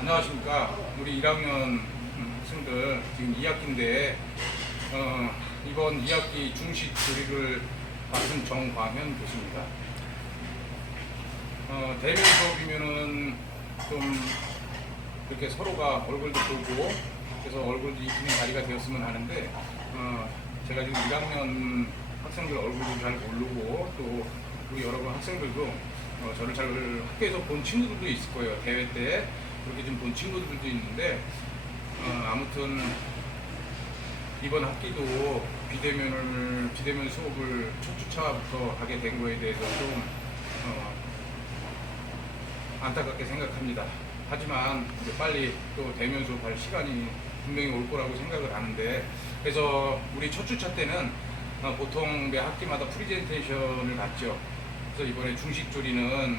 안녕하십니까. 우리 1학년 학생들 지금 2학기인데 이번 2학기 중식 조리를 맡은 정광현 교수입니다. 대면 수업이면은 좀 이렇게 서로가 얼굴도 보고 그래서 얼굴도 익히는 자리가 되었으면 하는데 제가 지금 1학년 학생들 얼굴도 잘 모르고 또 우리 여러분 학생들도 저를 잘 학교에서 본 친구들도 있을 거예요. 대회 때 그렇게 좀 본 친구들도 있는데 아무튼 이번 학기도 비대면 수업을 첫 주차부터 하게 된 거에 대해서 좀 안타깝게 생각합니다. 하지만 이제 빨리 또 대면 수업할 시간이 분명히 올 거라고 생각을 하는데, 그래서 우리 첫 주차 때는 보통 매 학기마다 프리젠테이션을 갖죠. 그래서 이번에 중식 조리는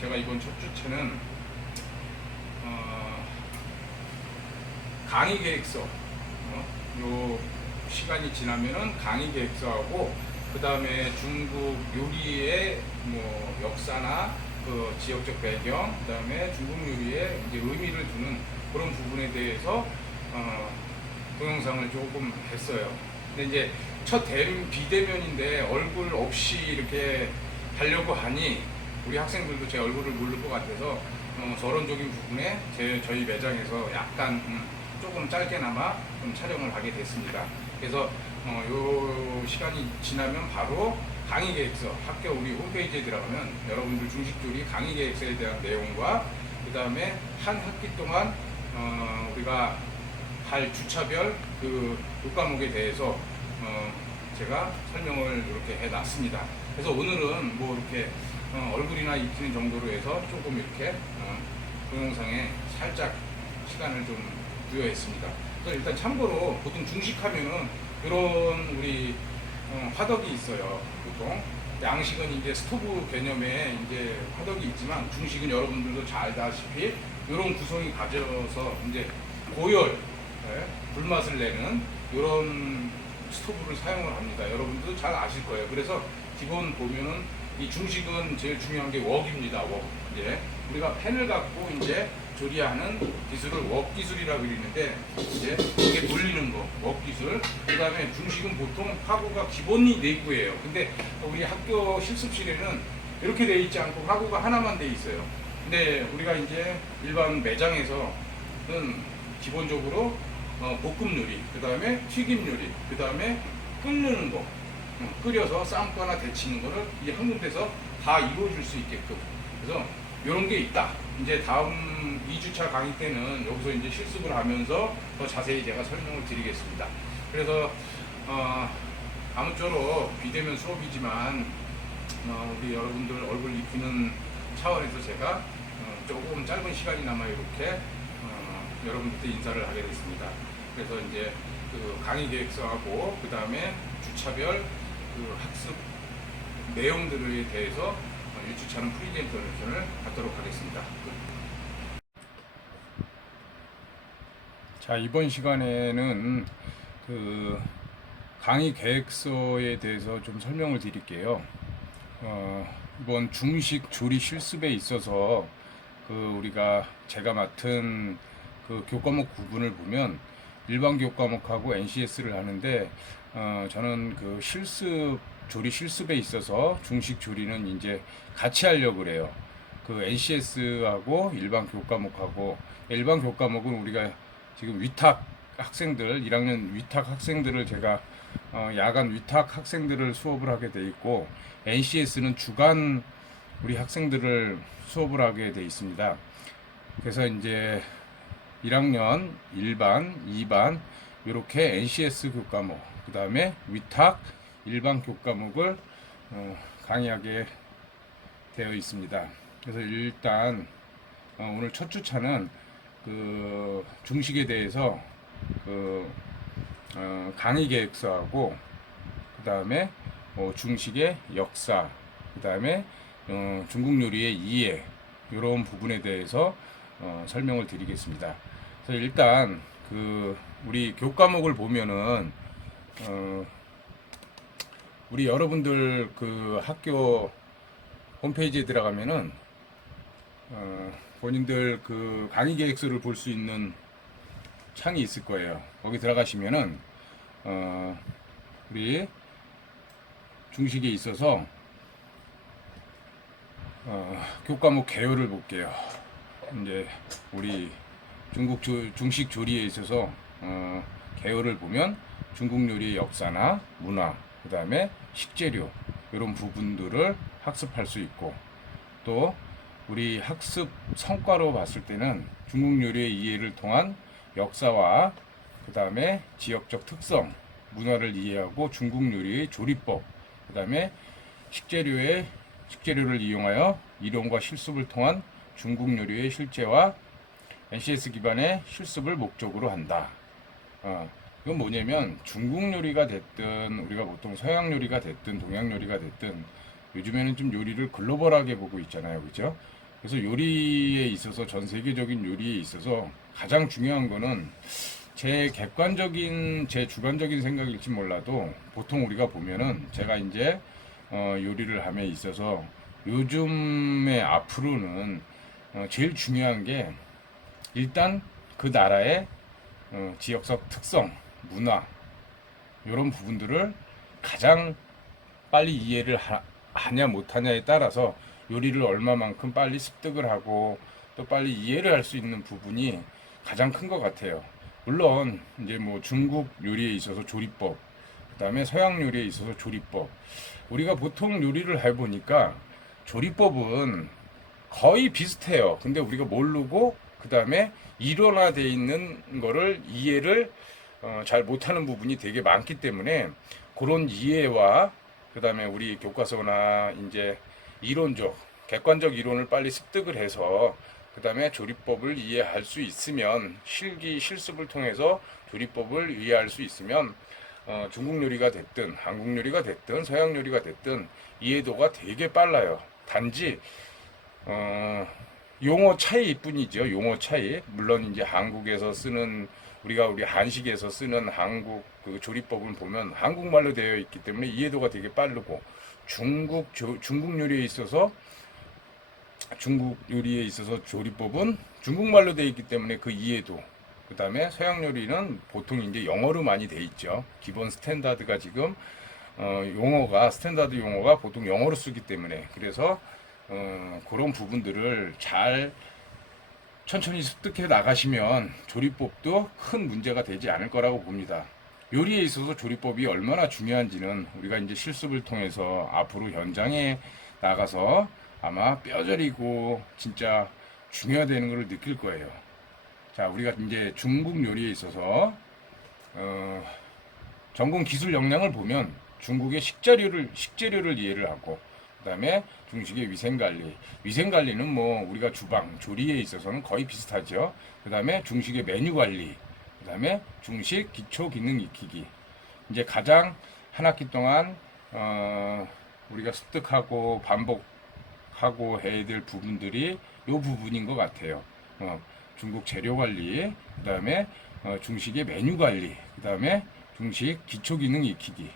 제가 이번 첫 주차는 강의 계획서, 요 시간이 지나면은 강의 계획서하고 그 다음에 중국 요리의 뭐 역사나 그 지역적 배경, 그 다음에 중국 요리에 이제 의미를 두는 그런 부분에 대해서 동영상을 조금 했어요. 근데 이제 첫 비대면인데 얼굴 없이 이렇게 하려고 하니 우리 학생들도 제 얼굴을 모를 것 같아서 서론적인 부분에 저희 매장에서 약간 조금 짧게나마 좀 촬영을 하게 됐습니다. 그래서 요 시간이 지나면 바로 강의 계획서, 학교 우리 홈페이지에 들어가면 여러분들 중식조리 강의 계획서에 대한 내용과 그 다음에 한 학기 동안 우리가 할 주차별 그 교과목에 대해서 제가 설명을 이렇게 해놨습니다. 그래서 오늘은 뭐 이렇게 얼굴이나 익히는 정도로 해서 조금 이렇게 동영상에 살짝 시간을 좀 부여했습니다. 그래서 일단 참고로 보통 중식하면은 이런 우리 화덕이 있어요. 보통 양식은 이제 스토브 개념의 이제 화덕이 있지만 중식은 여러분들도 잘 아다시피 이런 구성이 가져서 이제 고열, 불맛을 내는 이런 스토브를 사용을 합니다. 여러분들도 잘 아실 거예요. 그래서 기본 보면은 이 중식은 제일 중요한 게 웍입니다. 웍. 이제 우리가 팬을 갖고 이제 조리하는 기술을 웍 기술이라고 그러는데 이제 이게 돌리는 거, 웍 기술. 그 다음에 중식은 보통 화구가 기본이 내구예요. 근데 우리 학교 실습실에는 이렇게 돼 있지 않고 화구가 하나만 돼 있어요. 근데 우리가 이제 일반 매장에서는 기본적으로 볶음 요리, 그 다음에 튀김 요리, 그 다음에 끓는 거, 끓여서 삶거나 데치는 거를 이 한 군데서 다 이루어질 수 있게끔. 그래서 이런 게 있다. 이제 다음 2주차 강의 때는 여기서 이제 실습을 하면서 더 자세히 제가 설명을 드리겠습니다. 그래서 아무쪼록 비대면 수업이지만 우리 여러분들 얼굴 익히는 차원에서 제가 조금 짧은 시간이나마 이렇게 여러분들께 인사를 하게 됐습니다. 그래서 이제 그 강의 계획서하고 그 다음에 주차별 그 학습 내용들에 대해서 1주차는 프리젠테이션을 갖도록 하겠습니다. 자, 이번 시간에는 그 강의 계획서에 대해서 좀 설명을 드릴게요. 이번 중식 조리 실습에 있어서 그 우리가 제가 맡은 그 교과목 구분을 보면 일반 교과목하고 NCS를 하는데 저는 그 조리 실습에 있어서 중식 조리는 이제 같이 하려고 그래요. 그 NCS하고 일반 교과목은 우리가 지금 위탁 학생들 1학년 위탁 학생들을 제가 야간 위탁 학생들을 수업을 하게 돼 있고 NCS는 주간 우리 학생들을 수업을 하게 돼 있습니다. 그래서 이제 1학년 1반, 2반 이렇게 NCS 교과목, 그 다음에 위탁 일반 교과목을 강의하게 되어 있습니다. 그래서 일단 오늘 첫 주차는 그 중식에 대해서 그 강의 계획서하고 그 다음에 중식의 역사, 그 다음에 중국 요리의 이해 이런 부분에 대해서 설명을 드리겠습니다. 그래서 일단 그 우리 교과목을 보면은 우리 여러분들 그 학교 홈페이지에 들어가면은 본인들 그 강의 계획서를 볼 수 있는 창이 있을 거예요. 거기 들어가시면은 우리 중식에 있어서 교과목 개요를 볼게요. 이제 우리 중식 조리에 있어서 개요를 보면 중국 요리의 역사나 문화, 그 다음에 식재료 이런 부분들을 학습할 수 있고, 또 우리 학습 성과로 봤을 때는 중국 요리의 이해를 통한 역사와 그 다음에 지역적 특성, 문화를 이해하고 중국 요리의 조리법, 그 다음에 식재료를 이용하여 이론과 실습을 통한 중국 요리의 실제와 NCS 기반의 실습을 목적으로 한다. 이건 뭐냐면 중국 요리가 됐든 우리가 보통 서양 요리가 됐든 동양 요리가 됐든 요즘에는 좀 요리를 글로벌하게 보고 있잖아요, 그죠? 그래서 요리에 있어서 전 세계적인 요리에 있어서 가장 중요한 거는 제 객관적인 제 주관적인 생각일지 몰라도 보통 우리가 보면은 제가 이제 요리를 함에 있어서 요즘에 앞으로는 제일 중요한 게 일단 그 나라의 지역적 특성, 문화 이런 부분들을 가장 빨리 이해를 하냐 못하냐에 따라서 요리를 얼마만큼 빨리 습득을 하고 또 빨리 이해를 할 수 있는 부분이 가장 큰 것 같아요. 물론 이제 뭐 중국 요리에 있어서 조리법, 그다음에 서양 요리에 있어서 조리법, 우리가 보통 요리를 해보니까 조리법은 거의 비슷해요. 근데 우리가 모르고 그다음에 일원화되어 있는 거를 이해를 잘 못하는 부분이 되게 많기 때문에 그런 이해와 그다음에 우리 교과서나 이제 이론적 객관적 이론을 빨리 습득을 해서 그다음에 조리법을 이해할 수 있으면 실습을 통해서 조리법을 이해할 수 있으면 중국 요리가 됐든 한국 요리가 됐든 서양 요리가 됐든 이해도가 되게 빨라요. 단지 용어 차이일 뿐이죠. 용어 차이. 물론 이제 한국에서 쓰는 우리 한식에서 쓰는 한국 그 조리법을 보면 한국말로 되어 있기 때문에 이해도가 되게 빠르고 중국 요리에 있어서 조리법은 중국말로 되어 있기 때문에 그 이해도, 그 다음에 서양 요리는 보통 이제 영어로 많이 되어 있죠. 기본 스탠다드가 지금 스탠다드 용어가 보통 영어로 쓰기 때문에 그래서 그런 부분들을 잘 천천히 습득해 나가시면 조리법도 큰 문제가 되지 않을 거라고 봅니다. 요리에 있어서 조리법이 얼마나 중요한지는 우리가 이제 실습을 통해서 앞으로 현장에 나가서 아마 뼈저리고 진짜 중요하다는 것을 느낄 거예요. 자, 우리가 이제 중국 요리에 있어서 전공 기술 역량을 보면 중국의 식재료를 이해를 하고, 그 다음에 중식의 위생관리는 뭐 우리가 주방 조리에 있어서는 거의 비슷하죠. 그 다음에 중식의 메뉴 관리, 그 다음에 중식 기초 기능 익히기. 이제 가장 한 학기 동안 우리가 습득하고 반복하고 해야 될 부분들이 이 부분인 것 같아요. 중국 재료 관리, 그 다음에 중식의 메뉴 관리, 그 다음에 중식 기초 기능 익히기.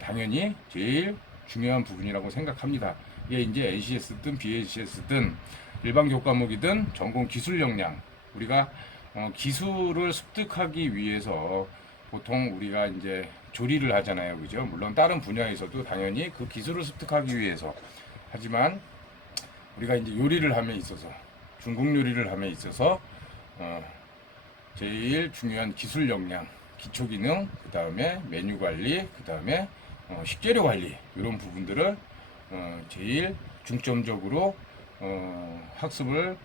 당연히 제일 중요한 부분이라고 생각합니다. 이게 이제 NCS든 BACS든 일반 교과목이든 전공 기술 역량, 우리가 기술을 습득하기 위해서 보통 우리가 이제 조리를 하잖아요, 그죠? 물론 다른 분야에서도 당연히 그 기술을 습득하기 위해서 하지만 우리가 이제 요리를 함에 있어서 중국 요리를 함에 있어서 제일 중요한 기술 역량, 기초 기능, 그 다음에 메뉴 관리, 그 다음에 식재료 관리 이런 부분들을 제일 중점적으로 학습을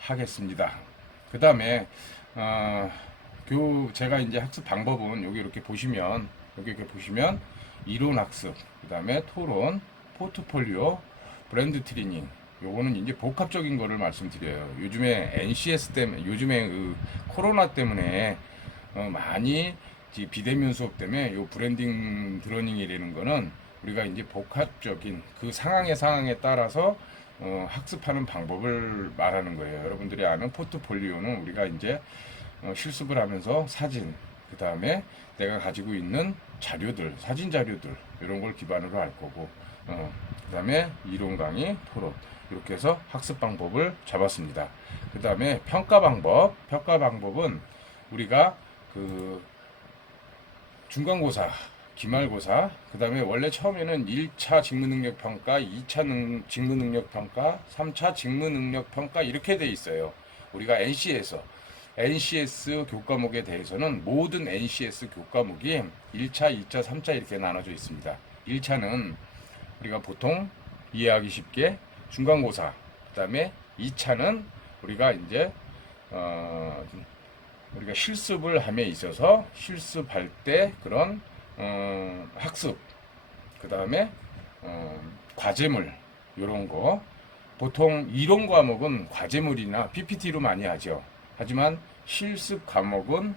하겠습니다. 그 다음에 제가 이제 학습 방법은 여기 이렇게 보시면 이론 학습, 그 다음에 토론, 포트폴리오, 브랜드 트레이닝. 요거는 이제 복합적인 거를 말씀드려요. 요즘에 NCS 때문에, 요즘에 그 코로나 때문에 많이 비대면 수업 때문에 요 브랜딩 드러닝이라는 거는 우리가 이제 복합적인 그 상황에 따라서 학습하는 방법을 말하는 거예요. 여러분들이 아는 포트폴리오는 우리가 이제 실습을 하면서 사진, 그 다음에 내가 가지고 있는 자료들, 사진 자료들 이런 걸 기반으로 할 거고, 그 다음에 이론 강의, 토론. 이렇게 해서 학습 방법을 잡았습니다. 그 다음에 평가 방법은 우리가 그 중간고사, 기말고사, 그 다음에 원래 처음에는 1차 직무능력평가, 2차 직무능력평가, 3차 직무능력평가 이렇게 돼 있어요. 우리가 NCS 교과목에 대해서는 모든 NCS 교과목이 1차, 2차, 3차 이렇게 나눠져 있습니다. 1차는 우리가 보통 이해하기 쉽게 중간고사, 그 다음에 2차는 우리가 이제 우리가 실습을 함에 있어서 실습할 때 그런 학습, 그 다음에 과제물 이런 거. 보통 이론 과목은 과제물이나 PPT로 많이 하죠. 하지만 실습 과목은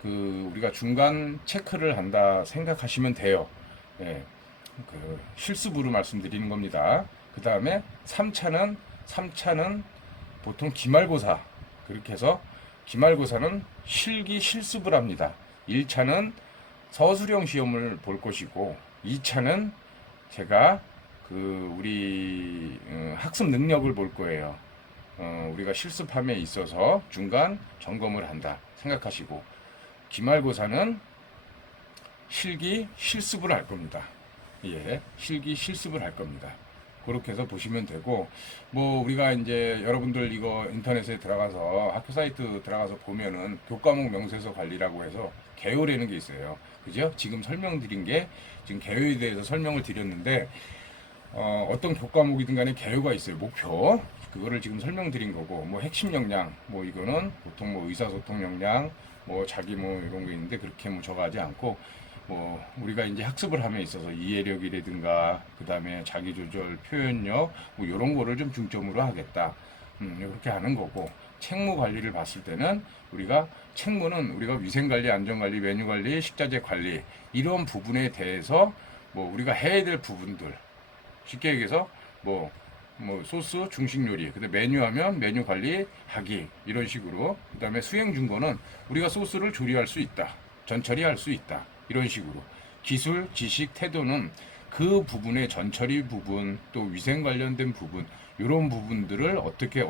그 우리가 중간 체크를 한다 생각하시면 돼요. 예, 그 실습으로 말씀드리는 겁니다. 그 다음에 3차는 보통 기말고사. 그렇게 해서 기말고사는 실기 실습을 합니다. 1차는 서술형 시험을 볼 것이고 2차는 제가 그 우리 학습 능력을 볼 거예요. 우리가 실습함에 있어서 중간 점검을 한다 생각하시고 기말고사는 실기 실습을 할 겁니다. 예, 실기 실습을 할 겁니다. 그렇게 해서 보시면 되고, 뭐 우리가 이제 여러분들 이거 인터넷에 들어가서 학교 사이트 들어가서 보면은 교과목 명세서 관리라고 해서 개요라는 게 있어요. 그죠? 지금 설명드린 게 지금 개요에 대해서 설명을 드렸는데 어떤 교과목이든 간에 개요가 있어요. 목표. 그거를 지금 설명드린 거고, 뭐 핵심 역량, 뭐 이거는 보통 뭐 의사소통 역량, 뭐 자기 뭐 이런 게 있는데 그렇게 뭐 적어하지 않고, 뭐 우리가 이제 학습을 함에 있어서 이해력이라든가 그 다음에 자기조절, 표현력 뭐 이런 거를 좀 중점으로 하겠다. 이렇게 하는 거고, 책무 관리를 봤을 때는 우리가 책무는 우리가 위생관리, 안전관리, 메뉴관리, 식자재 관리 이런 부분에 대해서 뭐 우리가 해야 될 부분들, 쉽게 얘기해서 뭐 소스, 중식 요리, 근데 메뉴하면 메뉴 관리 하기 이런 식으로. 그 다음에 수행 준거는 우리가 소스를 조리할 수 있다, 전처리할 수 있다 이런 식으로. 기술, 지식, 태도는 그 부분의 전처리 부분, 또 위생 관련된 부분, 이런 부분들을 어떻게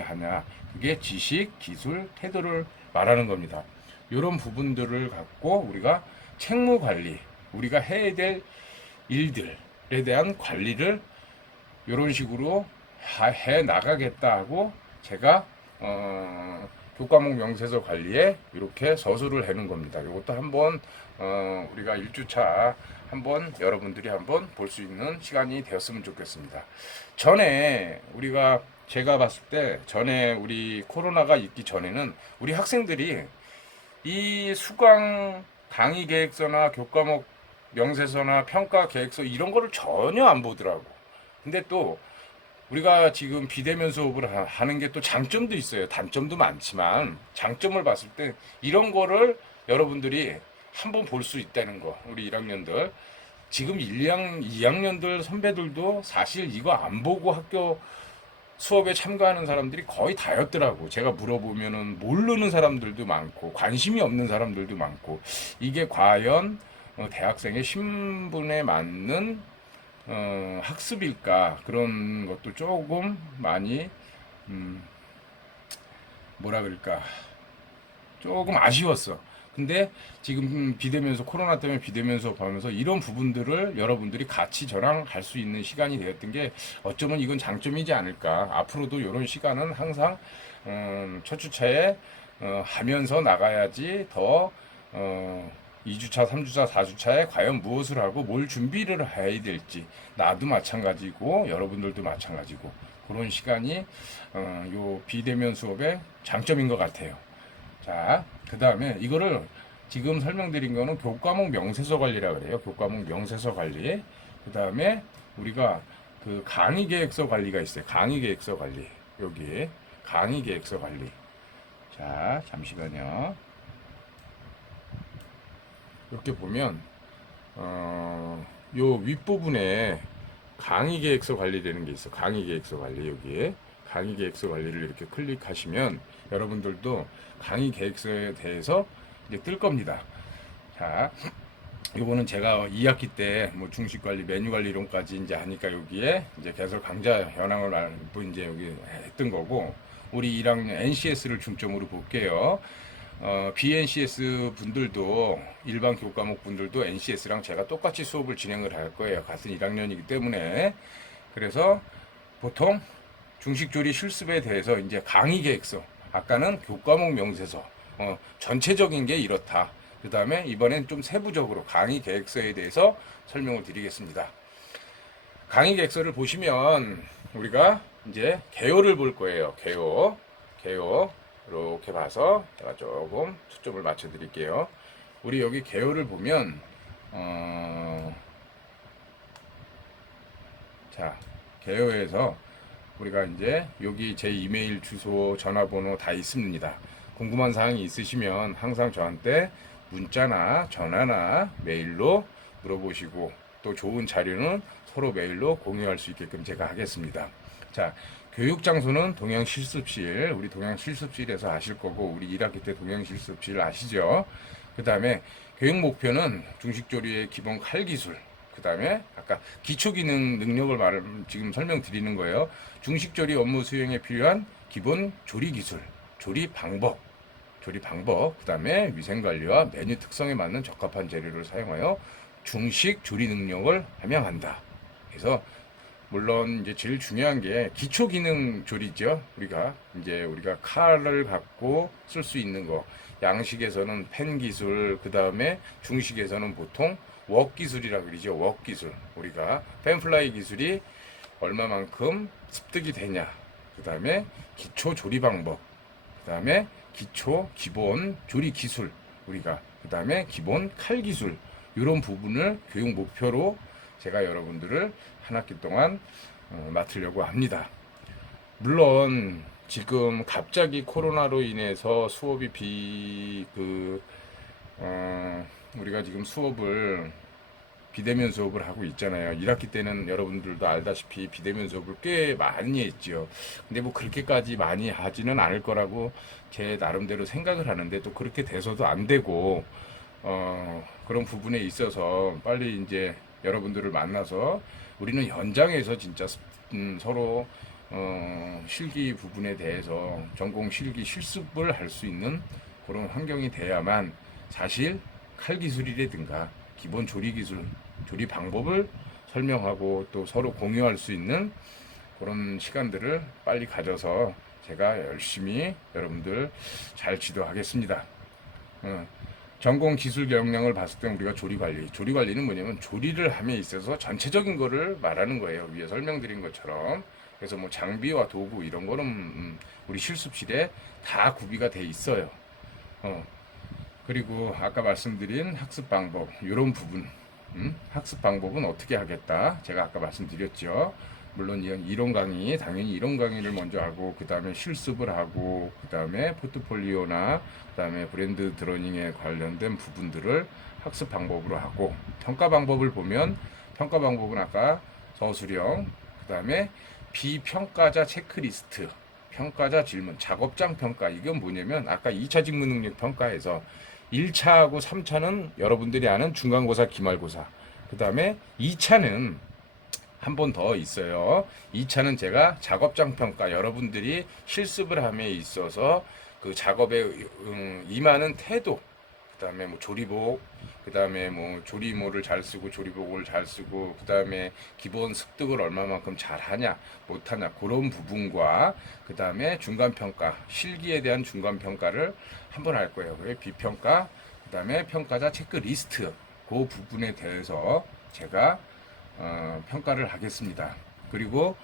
하냐, 그게 지식, 기술, 태도를 말하는 겁니다. 이런 부분들을 갖고 우리가 책무 관리, 우리가 해야 될 일들에 대한 관리를 이런 식으로 해 나가겠다 하고, 제가 교과목 명세서 관리에 이렇게 서술을 해놓은 겁니다. 이것도 한번 우리가 1주차 한번 여러분들이 한번 볼 수 있는 시간이 되었으면 좋겠습니다. 전에 우리가 제가 봤을 때 전에 우리 코로나가 있기 전에는 우리 학생들이 이 수강 강의 계획서나 교과목 명세서나 평가 계획서 이런 거를 전혀 안 보더라고. 근데 또 우리가 지금 비대면 수업을 하는 게 또 장점도 있어요. 단점도 많지만 장점을 봤을 때 이런 거를 여러분들이 한번 볼 수 있다는 거. 우리 1학년들 지금 2학년들 선배들도 사실 이거 안 보고 학교 수업에 참가하는 사람들이 거의 다였더라고. 제가 물어보면은 모르는 사람들도 많고 관심이 없는 사람들도 많고, 이게 과연 대학생의 신분에 맞는 학습일까, 그런 것도 조금 많이 뭐라 그럴까, 조금 아쉬웠어. 근데 지금 비대면 수업, 코로나 때문에 비대면 수업하면서 이런 부분들을 여러분들이 같이 저랑 할 수 있는 시간이 되었던 게 어쩌면 이건 장점이지 않을까. 앞으로도 이런 시간은 항상 첫 주차에 하면서 나가야지 더 2주차, 3주차, 4주차에 과연 무엇을 하고 뭘 준비를 해야 될지, 나도 마찬가지고 여러분들도 마찬가지고, 그런 시간이 요 비대면 수업의 장점인 것 같아요. 자, 그 다음에 이거를 지금 설명드린 거는 교과목 명세서 관리라 그래요. 교과목 명세서 관리. 그 다음에 우리가 그 강의 계획서 관리가 있어요. 강의 계획서 관리. 여기 강의 계획서 관리. 자, 잠시만요. 이렇게 보면 요 윗부분에 강의 계획서 관리되는 게 있어. 강의 계획서 관리. 여기에 강의 계획서 관리를 이렇게 클릭하시면 여러분들도 강의 계획서에 대해서 이제 뜰 겁니다. 자, 요거는 제가 2학기 때 뭐 중식 관리, 메뉴 관리 이론까지 이제 하니까 여기에 이제 개설 강좌 현황을 알고 이제 여기 했던 거고, 우리 1학년 NCS를 중점으로 볼게요. BNCS 분들도 일반 교과목 분들도 NCS랑 제가 똑같이 수업을 진행을 할 거예요. 같은 1학년이기 때문에. 그래서 보통 중식조리 실습에 대해서 이제 강의 계획서, 아까는 교과목 명세서, 전체적인 게 이렇다. 그 다음에 이번엔 좀 세부적으로 강의 계획서에 대해서 설명을 드리겠습니다. 강의 계획서를 보시면 우리가 이제 개요를 볼 거예요. 개요 이렇게 봐서 제가 조금 초점을 맞춰 드릴게요. 우리 여기 개요를 보면 자, 개요에서 우리가 이제 여기 제 이메일 주소, 전화번호 다 있습니다. 궁금한 사항이 있으시면 항상 저한테 문자나 전화나 메일로 물어보시고, 또 좋은 자료는 서로 메일로 공유할 수 있게끔 제가 하겠습니다. 자, 교육 장소는 동양실습실, 우리 동양실습실에서 하실 거고, 우리 1학기 때 동양실습실 아시죠? 그 다음에 교육 목표는 중식조리의 기본 칼기술, 그 다음에 아까 기초기능 능력을 지금 설명드리는 거예요. 중식조리 업무 수행에 필요한 기본 조리기술, 조리 방법, 그 다음에 위생관리와 메뉴 특성에 맞는 적합한 재료를 사용하여 중식 조리 능력을 함양한다. 그래서 물론 이제 제일 중요한 게 기초 기능 조리죠. 우리가 칼을 갖고 쓸 수 있는 거. 양식에서는 펜 기술, 그 다음에 중식에서는 보통 웍 기술이라고 그러죠. 웍 기술. 우리가 펜플라이 기술이 얼마만큼 습득이 되냐. 그 다음에 기초 조리 방법. 그 다음에 기본 조리 기술. 그 다음에 기본 칼 기술. 이런 부분을 교육 목표로 제가 여러분들을 한 학기 동안 맡으려고 합니다. 물론 지금 갑자기 코로나로 인해서 수업이 우리가 지금 수업을 비대면 수업을 하고 있잖아요. 1학기 때는 여러분들도 알다시피 비대면 수업을 꽤 많이 했죠. 근데 뭐 그렇게까지 많이 하지는 않을 거라고 제 나름대로 생각을 하는데, 또 그렇게 돼서도 안 되고, 그런 부분에 있어서 빨리 이제 여러분들을 만나서 우리는 현장에서 진짜 서로 실기 부분에 대해서 전공 실기 실습을 할 수 있는 그런 환경이 돼야만 사실 칼 기술이라든가 기본 조리 기술, 조리 방법을 설명하고 또 서로 공유할 수 있는 그런 시간들을 빨리 가져서 제가 열심히 여러분들 잘 지도하겠습니다. 전공 기술 역량을 봤을 때 우리가 조리 관리는 뭐냐면 조리를 함에 있어서 전체적인 거를 말하는 거예요. 위에 설명드린 것처럼. 그래서 뭐 장비와 도구 이런 거는 우리 실습실에 다 구비가 돼 있어요. 그리고 아까 말씀드린 학습 방법, 이런 부분, 학습 방법은 어떻게 하겠다. 제가 아까 말씀드렸죠. 물론 이론 강의, 당연히 이론 강의를 먼저 하고, 그 다음에 실습을 하고, 그 다음에 포트폴리오나, 그 다음에 브랜드 드러닝에 관련된 부분들을 학습 방법으로 하고, 평가 방법을 보면, 평가 방법은 아까 서술형, 그 다음에 비평가자 체크리스트, 평가자 질문, 작업장 평가. 이건 뭐냐면 아까 2차 직무 능력 평가에서 1차하고 3차는 여러분들이 아는 중간고사, 기말고사. 그 다음에 2차는 한 번 더 있어요. 2차는 제가 작업장 평가, 여러분들이 실습을 함에 있어서 그 작업에 임하는 태도, 그 다음에 뭐 조리복, 그 다음에 뭐 조리모를 잘 쓰고 조리복을 잘 쓰고, 그 다음에 기본 습득을 얼마만큼 잘 하냐 못하냐 그런 부분과, 그 다음에 중간평가, 실기에 대한 중간평가를 한번 할 거예요. 비평가, 그 다음에 평가자 체크리스트, 그 부분에 대해서 제가 평가를 하겠습니다. 그리고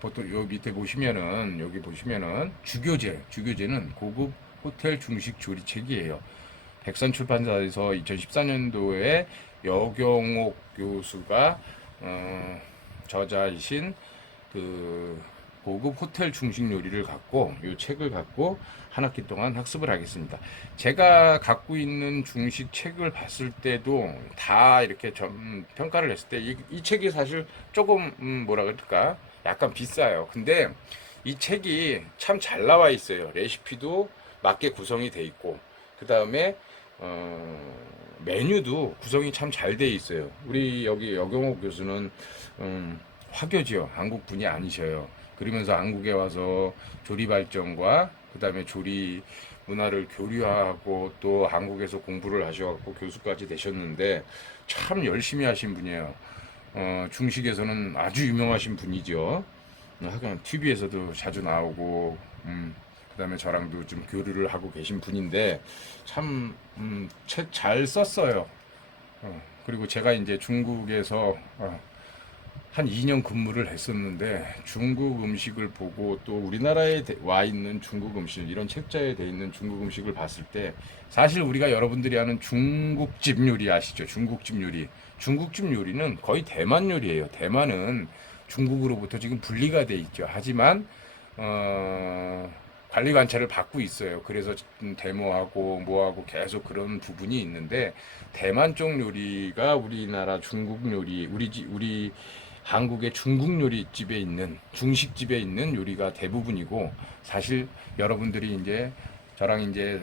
보통 요 밑에 보시면은, 여기 보시면은 주교재는 고급 호텔 중식 조리책이에요. 백산출판사에서 2014년도에 여경옥 교수가 저자이신 그 고급 호텔 중식 요리를 갖고, 이 책을 갖고 한 학기 동안 학습을 하겠습니다. 제가 갖고 있는 중식 책을 봤을 때도 다 이렇게 평가를 했을 때 이 책이 사실 조금 뭐라 그럴까, 약간 비싸요. 근데 이 책이 참 잘 나와 있어요. 레시피도 맞게 구성이 돼 있고, 그 다음에 메뉴도 구성이 참 잘 돼 있어요. 우리 여기 여경호 교수는 화교지요. 한국 분이 아니셔요. 그러면서 한국에 와서 조리 발전과 그다음에 조리 문화를 교류하고 또 한국에서 공부를 하셔갖고 교수까지 되셨는데 참 열심히 하신 분이에요. 중식에서는 아주 유명하신 분이죠. 하여간 TV에서도 자주 나오고, 그다음에 저랑도 좀 교류를 하고 계신 분인데 참 책 잘 썼어요. 그리고 제가 이제 중국에서 한 2년 근무를 했었는데 중국 음식을 보고 또 우리나라에 와 있는 중국 음식, 이런 책자에 돼 있는 중국 음식을 봤을 때 사실 우리가 여러분들이 아는 중국집 요리 아시죠? 중국집 요리. 중국집 요리는 거의 대만 요리예요. 대만은 중국으로부터 지금 분리가 돼 있죠. 하지만 관리 관찰을 받고 있어요. 그래서 데모하고 뭐하고 계속 그런 부분이 있는데 대만 쪽 요리가 우리나라 중국 요리, 우리 한국의 중국 요리집에 있는 중식집에 있는 요리가 대부분이고 사실 여러분들이 이제 저랑 이제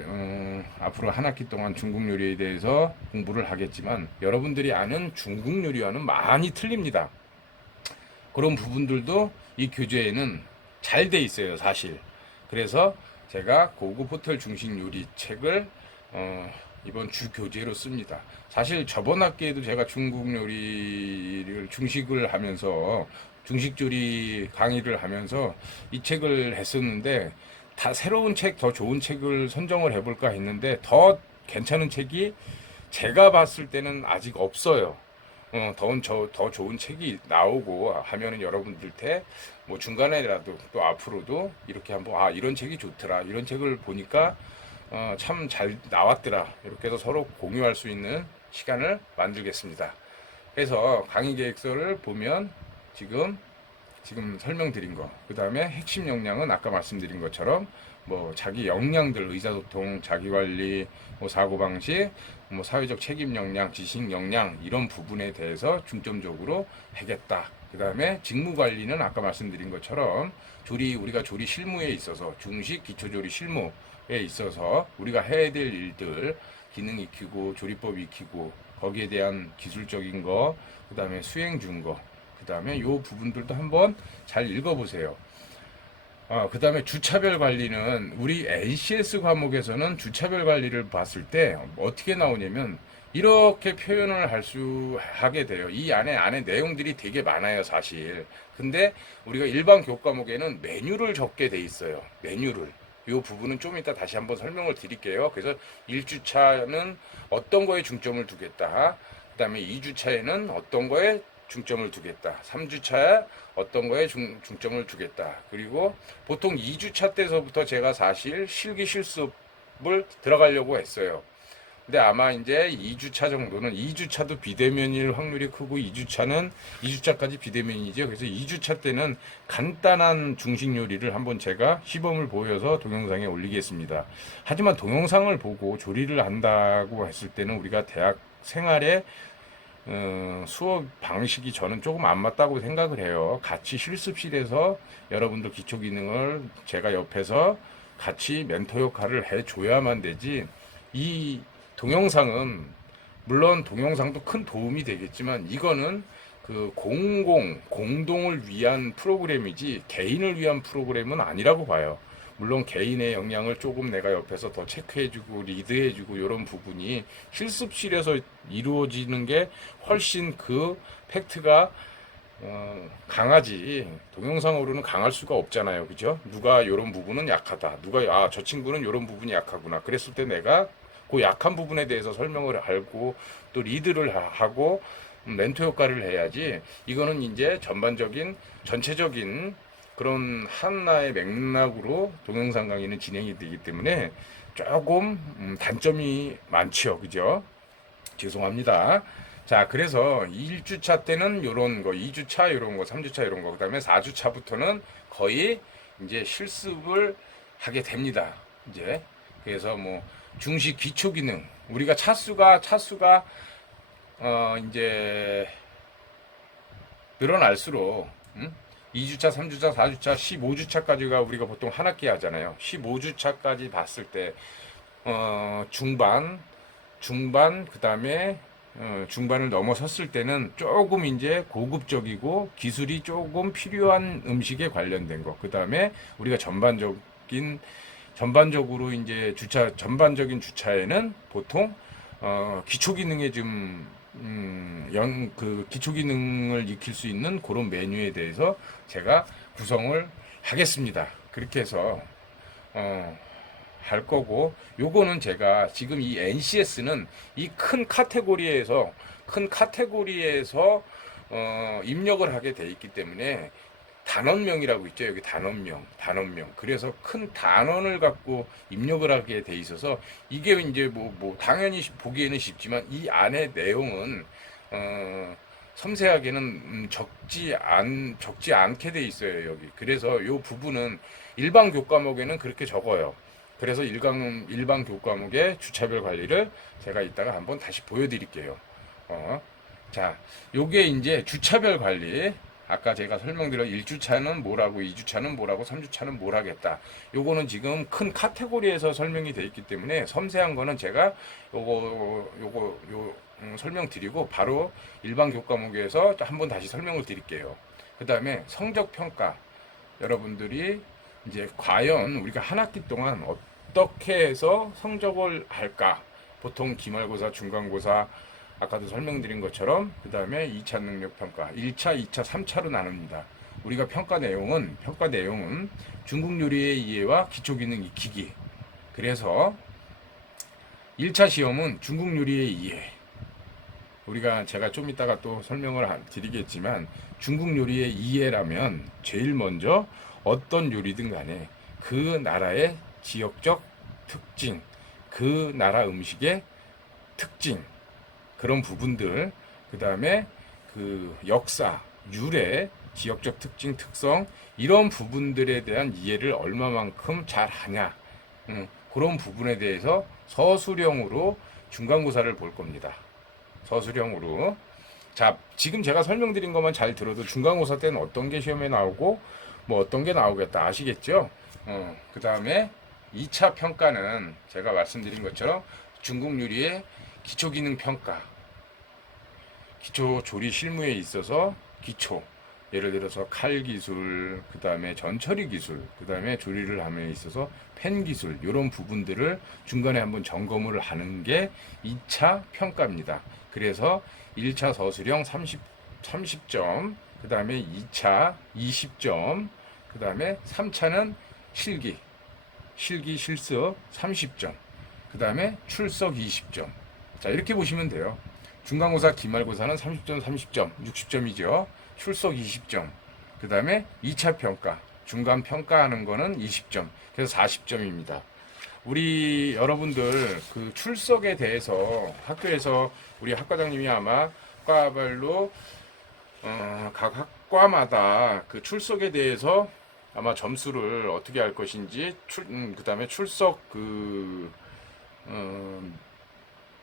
앞으로 한 학기 동안 중국 요리에 대해서 공부를 하겠지만 여러분들이 아는 중국 요리와는 많이 틀립니다. 그런 부분들도 이 교재에는 잘 돼 있어요, 사실. 그래서 제가 고급 호텔 중식 요리 책을 이번 주 교재로 씁니다. 사실 저번 학기에도 제가 중국 요리를 중식을 하면서 중식 조리 강의를 하면서 이 책을 했었는데 다 새로운 책, 더 좋은 책을 선정을 해볼까 했는데 더 괜찮은 책이 제가 봤을 때는 아직 없어요. 더 좋은 책이 나오고 하면은 여러분들한테 뭐 중간에라도 또 앞으로도 이렇게 한번 이런 책이 좋더라, 이런 책을 보니까 참 잘 나왔더라, 이렇게 해서 서로 공유할 수 있는 시간을 만들겠습니다. 그래서 강의 계획서를 보면 지금 설명드린 거, 그 다음에 핵심 역량은 아까 말씀드린 것처럼 뭐 자기 역량들, 의사소통, 자기관리, 뭐 사고방식, 뭐 사회적 책임 역량, 지식 역량, 이런 부분에 대해서 중점적으로 하겠다. 그 다음에 직무관리는 아까 말씀드린 것처럼 우리가 조리 실무에 있어서 중식 기초조리 실무에 있어서 우리가 해야 될 일들, 기능 익히고 조리법 익히고 거기에 대한 기술적인 거, 그 다음에 수행 준 거, 그 다음에 요 부분들도 한번 잘 읽어보세요. 그 다음에 주차별 관리는 우리 NCS 과목에서는 주차별 관리를 봤을 때 어떻게 나오냐면 이렇게 표현을 하게 돼요. 이 안에 내용들이 되게 많아요, 사실. 근데 우리가 일반 교과목에는 메뉴를 적게 돼 있어요. 메뉴를. 이 부분은 좀 이따 다시 한번 설명을 드릴게요. 그래서 1주차는 어떤 거에 중점을 두겠다. 그 다음에 2주차에는 어떤 거에 중점을 두겠다. 3주차에 어떤 거에 중점을 두겠다. 그리고 보통 2주차 때서부터 제가 사실 실기 실습을 들어가려고 했어요. 근데 아마 이제 2주차 정도는 2주차도 비대면일 확률이 크고 2주차까지 비대면이죠. 그래서 2주차 때는 간단한 중식 요리를 한번 제가 시범을 보여서 동영상에 올리겠습니다. 하지만 동영상을 보고 조리를 한다고 했을 때는 우리가 대학 생활에 수업 방식이 저는 조금 안 맞다고 생각을 해요. 같이 실습실에서 여러분들 기초 기능을 제가 옆에서 같이 멘토 역할을 해줘야만 되지. 이 동영상은 물론 동영상도 큰 도움이 되겠지만 이거는 그 공동을 위한 프로그램이지 개인을 위한 프로그램은 아니라고 봐요. 물론 개인의 역량을 조금 내가 옆에서 더 체크해주고 리드해주고 이런 부분이 실습실에서 이루어지는 게 훨씬 그 팩트가 강하지. 동영상으로는 강할 수가 없잖아요, 그죠? 누가 이런 부분은 약하다, 누가 저 친구는 이런 부분이 약하구나, 그랬을 때 내가 그 약한 부분에 대해서 설명을 하고 또 리드를 하고 멘토 역할을 해야지. 이거는 이제 전체적인 그런 하나의 맥락으로 동영상 강의는 진행이 되기 때문에 조금 단점이 많죠, 그죠? 죄송합니다. 자, 그래서 1주차 때는 요런 거, 2주차 요런 거, 3주차 요런 거, 그 다음에 4주차부터는 거의 이제 실습을 하게 됩니다. 이제. 그래서 뭐, 중식 기초 기능. 우리가 차수가, 이제, 늘어날수록, 2주차, 3주차, 4주차, 15주차까지가 우리가 보통 한 학기 하잖아요. 15주차까지 봤을 때, 중반, 중반, 그 다음에 중반을 넘어섰을 때는 조금 이제 고급적이고 기술이 조금 필요한 음식에 관련된 거. 그 다음에 우리가 전반적으로 이제 전반적인 주차에는 보통 기초 기능에 좀 그 기초 기능을 익힐 수 있는 그런 메뉴에 대해서 제가 구성을 하겠습니다. 그렇게 해서 할 거고, 요거는 제가 지금 이 NCS는 이 큰 카테고리에서 입력을 하게 돼 있기 때문에 단원명이라고 있죠. 여기 단원명. 그래서 큰 단원을 갖고 입력을 하게 돼 있어서 이게 이제 뭐 당연히 보기에는 쉽지만 이 안에 내용은 섬세하게는 적지 않게 돼 있어요, 여기. 그래서 요 부분은 일반 교과목에는 그렇게 적어요. 그래서 일반 교과목의 주차별 관리를 제가 이따가 한번 다시 보여드릴게요. 자, 요게 이제 주차별 관리. 아까 제가 설명드린 1주차는 뭐라고, 2주차는 뭐라고, 3주차는 뭘 하겠다. 요거는 지금 큰 카테고리에서 설명이 되어 있기 때문에 섬세한 거는 제가 설명드리고 바로 일반 교과목에서 한번 다시 설명을 드릴게요. 그 다음에 성적평가. 여러분들이 이제 과연 우리가 한 학기 동안 어떻게 해서 성적을 할까? 보통 기말고사, 중간고사, 아까도 설명드린 것처럼 그 다음에 2차 능력평가 1차, 2차, 3차로 나눕니다. 우리가 평가 내용은 중국 요리의 이해와 기초기능 익히기. 그래서 1차 시험은 중국 요리의 이해. 제가 좀 이따가 또 설명을 드리겠지만 중국 요리의 이해라면 제일 먼저 어떤 요리든 간에 그 나라의 지역적 특징, 그 나라 음식의 특징, 그런 부분들, 그 다음에 그 역사, 유래, 지역적 특징, 특성, 이런 부분들에 대한 이해를 얼마만큼 잘 하냐, 그런 부분에 대해서 서술형으로 중간고사를 볼 겁니다. 서술형으로. 자, 지금 제가 설명드린 것만 잘 들어도 중간고사 때는 어떤 게 시험에 나오고 뭐 어떤 게 나오겠다 아시겠죠? 그 다음에 2차 평가는 제가 말씀드린 것처럼 중국 요리의 기초기능 평가, 기초 조리 실무에 있어서 예를 들어서 칼 기술, 그 다음에 전처리 기술, 그 다음에 조리를 함에 있어서 팬 기술, 이런 부분들을 중간에 한번 점검을 하는 게 2차 평가입니다. 그래서 1차 서술형 30점, 그 다음에 2차 20점, 그 다음에 3차는 실습 30점, 그 다음에 출석 20점. 자, 이렇게 보시면 돼요. 중간고사, 기말고사는 30점, 30점, 60점이죠. 출석 20점. 그 다음에 2차 평가, 중간 평가하는 거는 20점. 그래서 40점입니다. 우리 여러분들 그 출석에 대해서 학교에서 우리 학과장님이 아마 과별로 각 학과마다 그 출석에 대해서 아마 점수를 어떻게 할 것인지 그 다음에 출석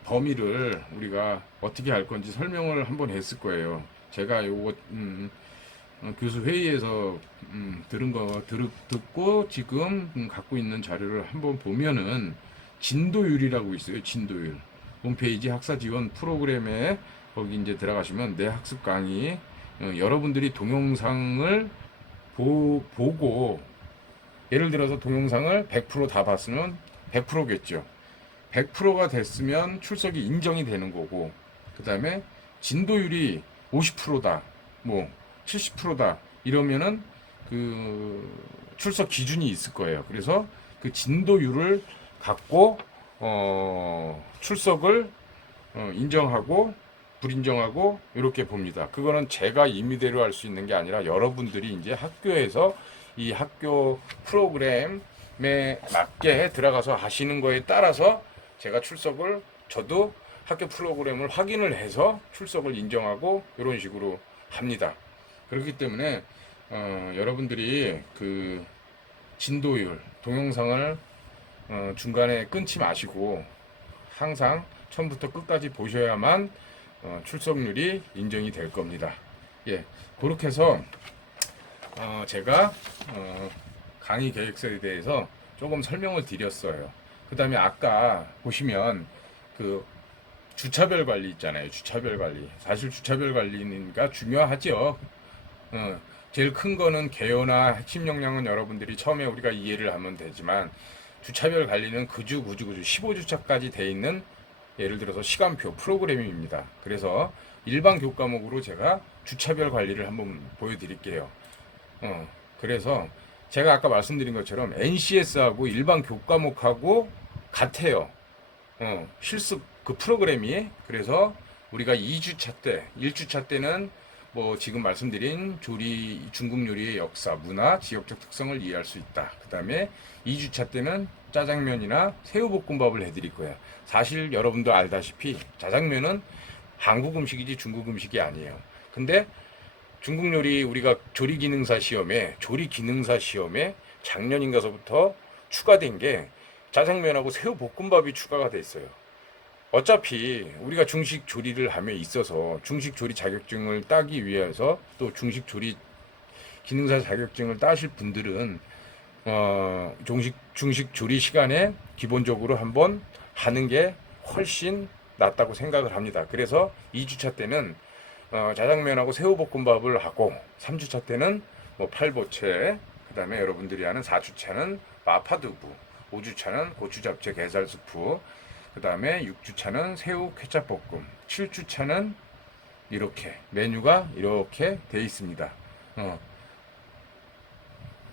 범위를 우리가 어떻게 할 건지 설명을 한번 했을 거예요. 제가 요거 교수 회의에서 들은 거 듣고 지금 갖고 있는 자료를 한번 보면은 진도율이라고 있어요. 진도율. 홈페이지 학사 지원 프로그램에 거기 이제 들어가시면 내 학습 강의, 여러분들이 동영상을 보고 예를 들어서 동영상을 100% 다 봤으면 100%겠죠. 100%가 됐으면 출석이 인정이 되는 거고, 그 다음에 진도율이 50%다, 뭐 70%다 이러면은 그 출석 기준이 있을 거예요. 그래서 그 진도율을 갖고 출석을 인정하고 불인정하고 이렇게 봅니다. 그거는 제가 임의대로 할 수 있는 게 아니라 여러분들이 이제 학교에서 이 학교 프로그램에 맞게 들어가서 하시는 거에 따라서 제가 저도 학교 프로그램을 확인을 해서 출석을 인정하고 이런 식으로 합니다. 그렇기 때문에 여러분들이 그 진도율 동영상을 중간에 끊지 마시고 항상 처음부터 끝까지 보셔야만 출석률이 인정이 될 겁니다. 예, 그렇게 해서 제가 강의 계획서에 대해서 조금 설명을 드렸어요. 그 다음에 아까 보시면 그 주차별 관리 있잖아요. 주차별 관리. 사실 주차별 관리가 중요하죠. 제일 큰 거는 개요나 핵심 역량은 여러분들이 처음에 우리가 이해를 하면 되지만 주차별 관리는 그주 15주차까지 돼 있는 예를 들어서 시간표 프로그램입니다. 그래서 일반 교과목으로 제가 주차별 관리를 한번 보여드릴게요. 그래서 제가 아까 말씀드린 것처럼 NCS하고 일반 교과목하고 같아요. 실습 그 프로그램이. 그래서 우리가 2주차 때, 1주차 때는 뭐 지금 말씀드린 중국 요리의 역사, 문화, 지역적 특성을 이해할 수 있다. 그 다음에 2주차 때는 짜장면이나 새우볶음밥을 해드릴 거예요. 사실 여러분도 알다시피 짜장면은 한국 음식이지 중국 음식이 아니에요. 근데 중국 요리 우리가 조리 기능사 시험에 작년인가서부터 추가된 게 짜장면하고 새우볶음밥이 추가가 됐어요. 어차피 우리가 중식 조리를 함에 있어서 중식 조리 자격증을 따기 위해서 또 중식 조리 기능사 자격증을 따실 분들은 중식 조리 시간에 기본적으로 한번 하는 게 훨씬 낫다고 생각을 합니다. 그래서 2주차 때는 짜장면하고 새우볶음밥을 하고 3주차 때는 뭐 팔보채, 그 다음에 여러분들이 아는 4주차는 마파두부, 5주차는 고추 잡채 게살 수프, 그 다음에 6주차는 새우 케찹볶음, 7주차는 이렇게 메뉴가 이렇게 돼 있습니다.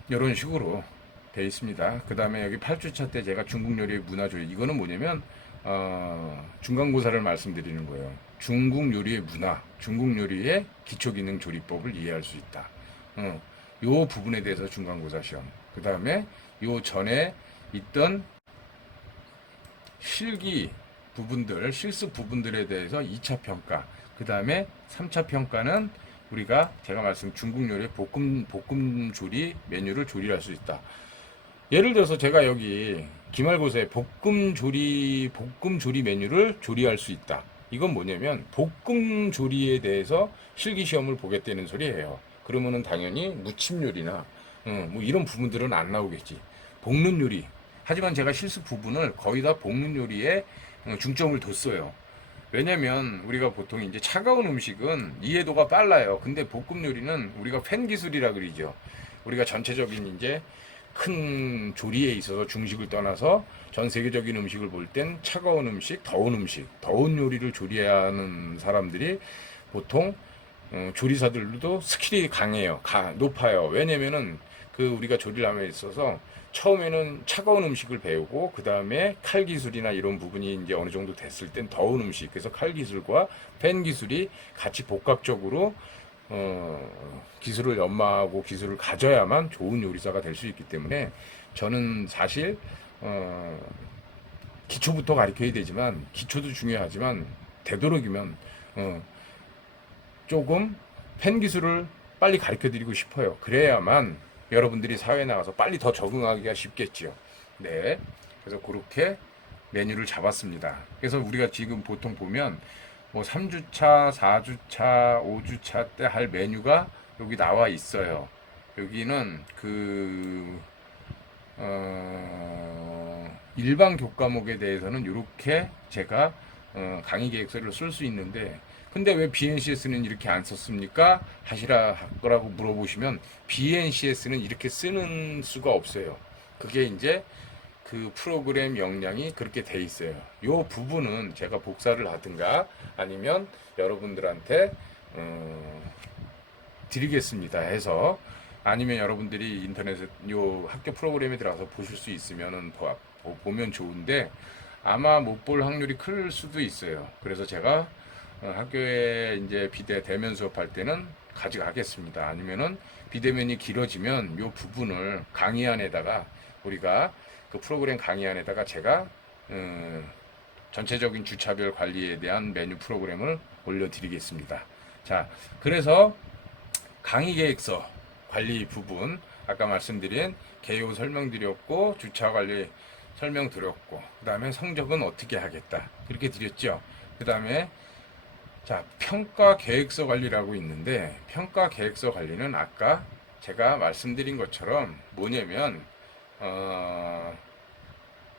이런 식으로 돼 있습니다. 그 다음에 여기 8주차 때 제가 중국 요리의 문화조리, 이거는 뭐냐면 중간고사를 말씀드리는 거예요. 중국 요리의 문화, 중국 요리의 기초기능 조리법을 이해할 수 있다. 요 부분에 대해서 중간고사 시험. 그 다음에 요 전에 있던 실기 부분들, 실습 부분들에 대해서 2차 평가. 그 다음에 3차 평가는 우리가 제가 말씀 중국 요리의 볶음 조리 메뉴를 조리할 수 있다. 예를 들어서 제가 여기 기말고사에 볶음 조리 메뉴를 조리할 수 있다. 이건 뭐냐면 볶음 조리에 대해서 실기 시험을 보겠다는 소리예요. 그러면은 당연히 무침 요리나 뭐 이런 부분들은 안 나오겠지. 볶는 요리. 하지만 제가 실습 부분을 거의 다 볶는 요리에 중점을 뒀어요. 왜냐면 우리가 보통 이제 차가운 음식은 이해도가 빨라요. 근데 볶음 요리는 우리가 팬 기술이라 그러죠. 우리가 전체적인 이제 큰 조리에 있어서 중식을 떠나서 전 세계적인 음식을 볼 땐 차가운 음식, 더운 요리를 조리해야 하는 사람들이 보통 조리사들도 스킬이 강해요. 높아요. 왜냐면은 그 우리가 조리를 함에 있어서 처음에는 차가운 음식을 배우고 그 다음에 칼 기술이나 이런 부분이 이제 어느 정도 됐을 땐 더운 음식, 그래서 칼 기술과 팬 기술이 같이 복합적으로 기술을 연마하고 기술을 가져야만 좋은 요리사가 될 수 있기 때문에 저는 사실 기초부터 가르쳐야 되지만 기초도 중요하지만 되도록이면 조금 팬 기술을 빨리 가르쳐 드리고 싶어요. 그래야만 여러분들이 사회에 나가서 빨리 더 적응하기가 쉽겠지요. 네. 그래서 그렇게 메뉴를 잡았습니다. 그래서 우리가 지금 보통 보면 뭐 3주차, 4주차, 5주차 때 할 메뉴가 여기 나와 있어요. 여기는 일반 교과목에 대해서는 이렇게 제가 강의 계획서를 쓸 수 있는데 근데 왜 BNCS는 이렇게 안 썼습니까? 하시라 거라고 물어보시면 BNCS는 이렇게 쓰는 수가 없어요. 그게 이제 그 프로그램 역량이 그렇게 돼 있어요. 요 부분은 제가 복사를 하든가 아니면 여러분들한테 드리겠습니다 해서 아니면 여러분들이 인터넷에 요 학교 프로그램에 들어가서 보실 수 있으면은 보면 좋은데 아마 못 볼 확률이 클 수도 있어요. 그래서 제가 학교에 이제 비대 대면 수업할 때는 가져가겠습니다. 아니면은 비대면이 길어지면 요 부분을 강의안에다가 우리가 그 프로그램 강의안에다가 제가 전체적인 주차별 관리에 대한 메뉴 프로그램을 올려드리겠습니다. 자, 그래서 강의 계획서 관리 부분 아까 말씀드린 개요 설명드렸고 주차 관리 설명드렸고 그 다음에 성적은 어떻게 하겠다 이렇게 드렸죠. 그 다음에 자, 평가 계획서 관리라고 있는데 평가 계획서 관리는 아까 제가 말씀드린 것처럼 뭐냐면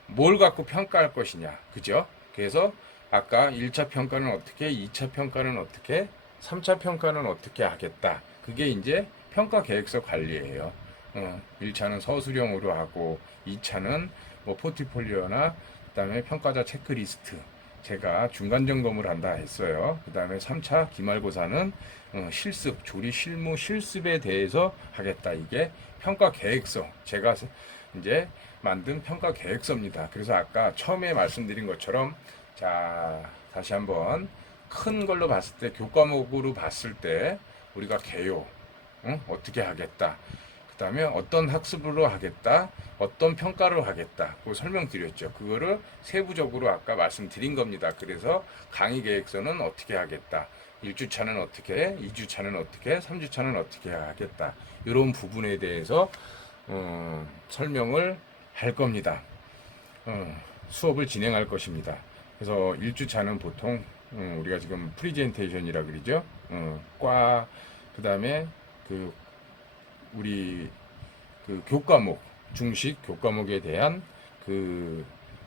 뭘 갖고 평가할 것이냐, 그죠? 그래서 아까 1차 평가는 어떻게, 2차 평가는 어떻게, 3차 평가는 어떻게 하겠다. 그게 이제 평가 계획서 관리예요. 1차는 서술형으로 하고 2차는 뭐 포트폴리오나 그다음에 평가자 체크리스트 제가 중간 점검을 한다 했어요. 그다음에 3차 기말고사는 실습, 조리 실무 실습에 대해서 하겠다. 이게 평가 계획서. 제가 이제 만든 평가 계획서입니다. 그래서 아까 처음에 말씀드린 것처럼 자, 다시 한번 큰 걸로 봤을 때 교과목으로 봤을 때 우리가 개요. 어떻게 하겠다. 그 다음에 어떤 학습으로 하겠다, 어떤 평가로 하겠다, 그거 설명드렸죠. 그거를 세부적으로 아까 말씀드린 겁니다. 그래서 강의 계획서는 어떻게 하겠다, 1주차는 어떻게, 2주차는 어떻게, 3주차는 어떻게 하겠다. 이런 부분에 대해서 설명을 할 겁니다. 수업을 진행할 것입니다. 그래서 1주차는 보통 우리가 지금 프리젠테이션이라 그러죠. 그 다음에 우리 교과목, 중식 교과목에 대한